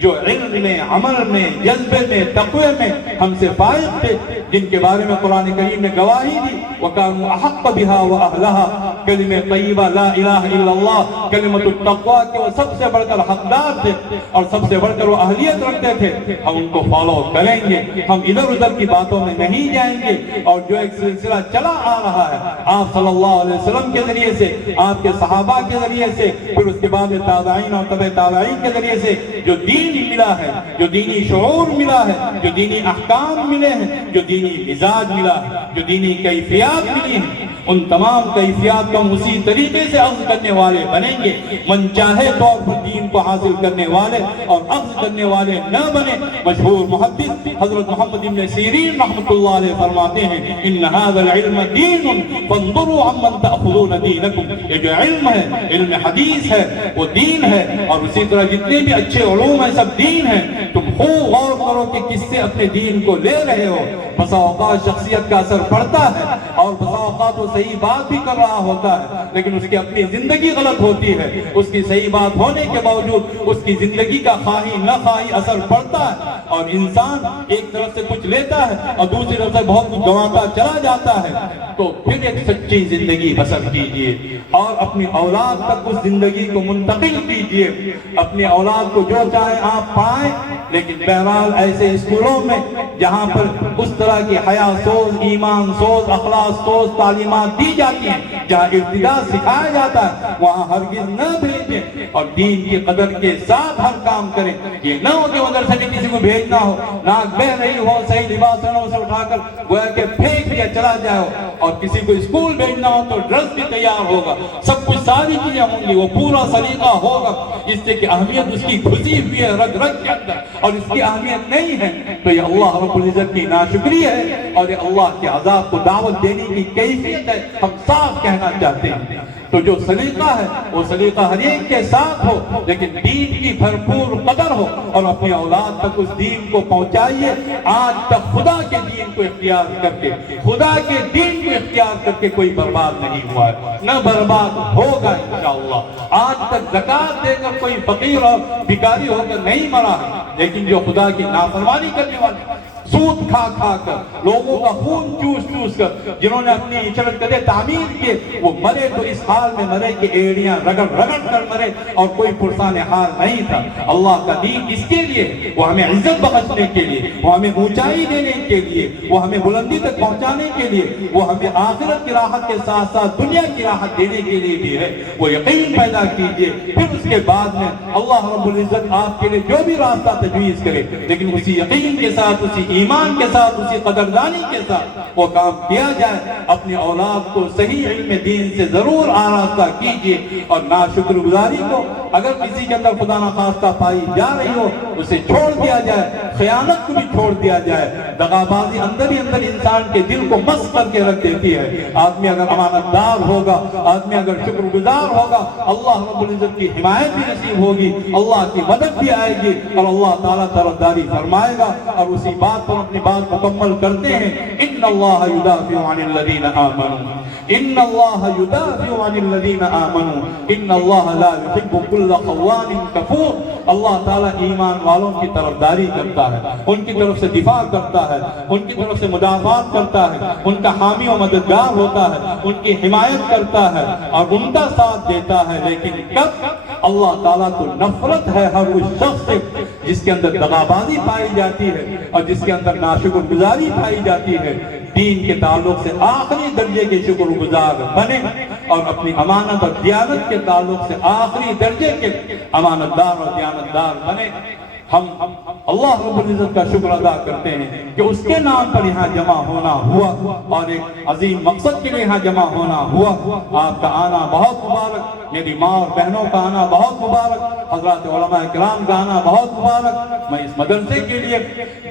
جو علم میں، عمل میں، جذبے میں، تقوی میں ہم سے فائق تھے، جن کے بارے میں قرآن کریم نے گواہی دی. وَكَانُوا أَحَقَّ بِهَا وَأَهْلَهَا، کلمہ طیبہ لا الہ الا اللہ، کلمۃ التقویٰ کے وہ سب سے بڑھ کر حقدار تھے اور سب سے بڑھ کر وہ اہلیت رکھتے تھے. ہم ان کو فالو کریں گے، ہم ادھر ادھر کی باتوں میں نہیں جائیں گے. اور جو ایک سلسلہ چلا آ رہا ہے آپ صلی اللہ علیہ وسلم کے ذریعے سے، آپ کے صحابہ کے ذریعے سے، پھر اس کے بعد تابعین اور تبع تابعین کے ذریعے سے جو دین ملا ہے، جو دینی شعور ملا ہے، جو دینی احکام ملے ہیں، جو دینی مزاج ملا ہے، جو دینی کیفیات ملی ہیں، ان تمام کیفیات کو ہم اسی طریقے سے اخذ کرنے والے بنیں گے. من چاہے طور پر دین کو حاصل کرنے والے اور اخذ کرنے والے نہ بنے. مشہور محدث حضرت محمد بن سیرین رحمۃ اللہ علیہ فرماتے ہیں ان هذا العلم دین فانظروا عمن تأخذون دینکم. یہ جو علم ہے، علم حدیث ہے، وہ دین ہے. اور اسی طرح جتنے بھی اچھے علوم ہیں سب دین ہیں. تم خوب غور کرو کہ کس سے اپنے دین کو لے رہے ہو. بسا اوقات شخصیت کا اثر پڑتا ہے، اور بسا اوقات وہ صحیح بات بھی کر رہا ہوتا ہے لیکن اس کی اپنی زندگی غلط ہوتی ہے. اس کی صحیح بات ہونے کے باوجود اس کی زندگی کا خواہی نہ خواہی اثر پڑتا ہے. اور انسان ایک طرف سے کچھ لیتا ہے اور دوسری طرف سے بہت کچھ گنواتا چلا جاتا ہے. تو پھر ایک سچی زندگی بسر کیجئے اور اپنی اولاد تک اس زندگی کو منتقل کیجئے. اپنی اولاد کو جو چاہے آپ پڑھائیں، لیکن بہرحال ایسے اسکولوں میں جہاں پر اس طرح کی حیا سوز، ایمان سوز، اخلاق سوز تعلیمات دی جاتی ہیں، جہاں ارتداد سکھایا جاتا ہے، وہاں ہرگز نہ بھیجیں. اور دین کی قدر کے ساتھ ہر کام کریں. یہ نہ ہو کہ مدرسے میں کسی کو بھیجنا ہو، ناک بہ رہی ہو، صحیح لباس نہ ہو، اسے اٹھا کر گویا کہ پھینک دیا چلا جائے ہو. اور کسی کو اسکول بھیجنا ہو تو ڈریس بھی تیار ہوگا، سب کچھ ساری چیزیں ہوں گی، وہ پورا سلیقہ ہوگا. اس سے کہ اہمیت اس کی گھسی ہوئی ہے رگ رگ کے اندر، اور اس کی اہمیت نہیں ہے تو یہ اللہ رب العزت کی ناشکری ہے، اور یہ اللہ کے عذاب کو دعوت دینے کی کیفیت ہے. ہم صاف کہنا چاہتے ہیں. تو جو سلیقہ ہے وہ سلیقہ ہر ایک کے ساتھ ہو، لیکن دین کی بھرپور قدر ہو، اور اپنی اولاد تک اس دین کو پہنچائیے. آج تک خدا کے دین کو اختیار کر کے، خدا کے دین کو اختیار کر کے کوئی برباد نہیں ہوا ہے، نہ برباد ہوگا انشاءاللہ. آج تک زکوٰۃ دے کر کوئی فقیر اور بھکاری ہو کر نہیں مرا ہے، لیکن جو خدا کی نافرمانی کرنے والے، سود کھا کھا کر، لوگوں کا خون چوس چوس کر، جنہوں نے اپنی عشرت قدرے تعمیر کیے، وہ مرے تو اس حال میں مرے کہ ایڑیاں رگڑ رگڑ کر مرے، اور کوئی پرسان حال نہیں تھا. اللہ کا دین اس کے لیے، وہ ہمیں عزت بخشنے کے لیے، وہ ہمیں اونچائی دینے کے لیے، وہ ہمیں بلندی تک پہنچانے کے لیے، وہ ہمیں آخرت کی راحت کے ساتھ ساتھ دنیا کی راحت دینے کے لیے بھی ہے. وہ یقین پیدا کیجئے. پھر اس کے بعد میں اللہ رب العزت آپ کے لیے جو بھی راستہ تجویز کرے، لیکن اسی یقین کے ساتھ، اسی ایمان کے ساتھ، اسی قدردانی کے ساتھ وہ کام کیا جائے. اپنی اولاد کو صحیح علم دین سے ضرور آراستہ کیجئے. اور ناشکر گزاری کو اگر کسی کے اندر خدا نخواستہ پائی جا رہی ہو، اسے چھوڑ دیا جائے. خیانت کو بھی چھوڑ دیا جائے. دغابازی اندر ہی اندر انسان کے دل کو مست کر کے رکھ دیتی ہے. آدمی اگر امانت دار ہوگا، آدمی اگر شکر گزار ہوگا، اللہ رب العزت کی حمایت بھی نصیب ہوگی، اللہ کی مدد بھی آئے گی، اور اللہ تعالیٰ طرفداری فرمائے گا. اور اسی بات پر اپنی بات مکمل کرتے ہیں. ان اللہ یدافع عن الذین آمنوا ان اللہ یدافع عن الذین آمنوا ان اللہ لا یحب کل خوان کفور. اللہ تعالیٰ ایمان والوں کی طرفداری کرتا ہے، ان کی طرف سے دفاع کرتا ہے، ان کی طرف سے مدافعات کرتا ہے، ان کا حامی و مددگار ہوتا ہے، ان کی حمایت کرتا ہے اور ان کا ساتھ دیتا ہے. لیکن کب؟ اللہ تعالیٰ کو نفرت ہے ہر اس شخص سے جس کے اندر دغابازی پائی جاتی ہے اور جس کے اندر ناشکر گزاری پائی جاتی ہے. دین کے تعلق سے آخری درجے کے شکر گزار بنے اور اپنی امانت اور دیانت کے تعلق سے آخری درجے کے امانت دار اور دیانت دار بنے. ہم اللہ رب العزت کا شکر ادا کرتے ہیں کہ اس کے نام پر یہاں جمع ہونا ہوا اور ایک عظیم مقصد کے لیے یہاں جمع ہونا ہوا. آپ کا آنا بہت مبارک، میری ماں اور بہنوں کا آنا بہت مبارک، حضرات علماء کرام کا آنا بہت مبارک. میں اس مدرسے کے لیے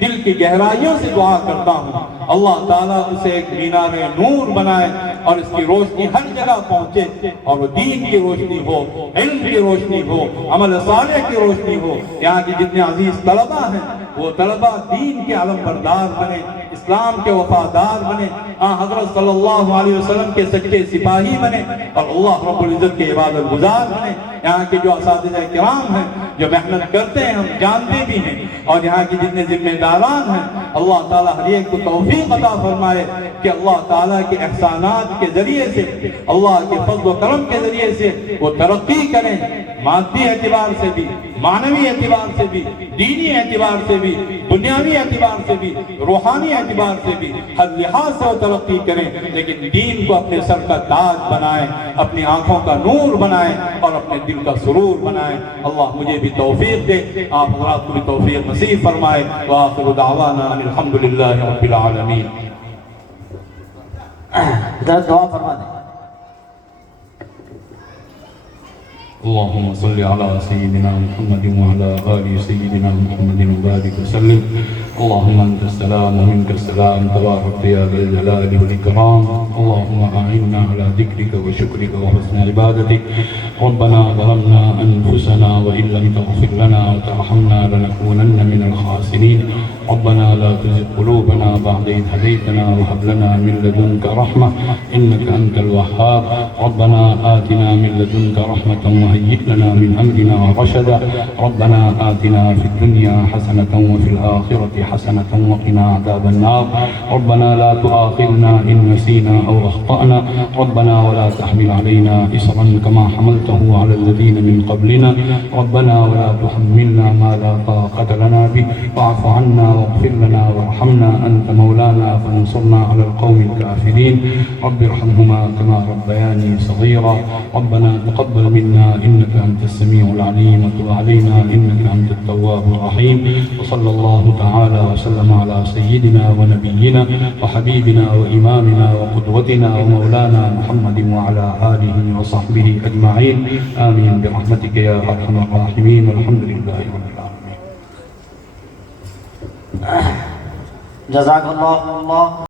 دل کی گہرائیوں سے دعا کرتا ہوں اللہ تعالیٰ اسے ایک مینار نور بنائے اور اس کی روشنی ہر جگہ پہنچے اور وہ دین کی روشنی ہو، علم کی روشنی ہو، عمل صالح کی روشنی ہو. یہاں کی جتنے عزیز طلبہ ہیں وہ طلبہ دین کے علم بردار بنے، اسلام کے وفادار بنے، حضرت صلی اللہ علیہ وسلم کے سچے سپاہی بنے اور اللہ رب العزت کے عبادت گزار بنے. یہاں کے جو اساتذہ کرام ہیں جو محنت کرتے ہیں ہم جانتے بھی ہیں، اور یہاں کی جتنے ذمہ داران ہیں اللہ تعالیٰ ہر ایک کو توفیق عطا فرمائے کہ اللہ تعالیٰ کے احسانات کے ذریعے سے، اللہ کے فضل و کرم کے ذریعے سے وہ ترقی کریں، مادی اعتبار سے بھی، معنوی اعتبار سے بھی، دینی اعتبار سے بھی، دنیاوی اعتبار سے بھی، روحانی اعتبار سے بھی، ہر لحاظ سے وہ ترقی کریں، لیکن دین کو اپنے سر کا تاج بنائیں، اپنی آنکھوں کا نور بنائیں اور اپنے دل کا سرور بنائیں. اللہ مجھے بھی توفیق دے، آپ حضرات کو بھی توفیق نصیب فرمائے. وآخر دعوانا ان الحمدللہ رب العالمین. حضرت دعا فرما دیں. اللهم صل على سيدنا محمد وعلى آل سيدنا محمد وبارك وسلم. اللهم أنت السلام ومنك السلام تبارك يا ذا الجلال والإكرام. اللهم أعنا على ذكرك وشكرك وحسن عبادتك. ربنا ظلمنا أنفسنا وإن لم تغفر لنا وترحمنا لنكونن من الخاسرين. ربنا لا تزغ قلوبنا بعد إذ هديتنا وهب لنا من لدنك رحمة إنك أنت الوهاب. ربنا آتنا من لدنك رحمة وهيئ لنا من أمرنا رشدا. ربنا آتنا في الدنيا حسنة وفي الآخرة حسنة وقنا عذاب النار. ربنا لا تؤاخذنا إن نسينا أو أخطأنا. ربنا ولا تحمل علينا إصرا كما حملته على الذين من قبلنا. ربنا ولا تحملنا ما لا طاقة لنا به. واعف عنا واغفر لنا وارحمنا أنت مولانا فانصرنا على القوم الكافرين. رب ارحمهما كما ربياني صغيرا. ربنا تقبل منا إنك أنت السميع العليم وتب علينا إنك أنت التواب الرحيم. وصلى الله تعالى وسلم على سيدنا ونبينا وحبيبنا وإمامنا وقدوتنا ومولانا محمد وعلى آله وصحبه أجمعين. آمين برحمتك يا أرحم الراحمين والحمد لله رب العالمين. جزاک اللہ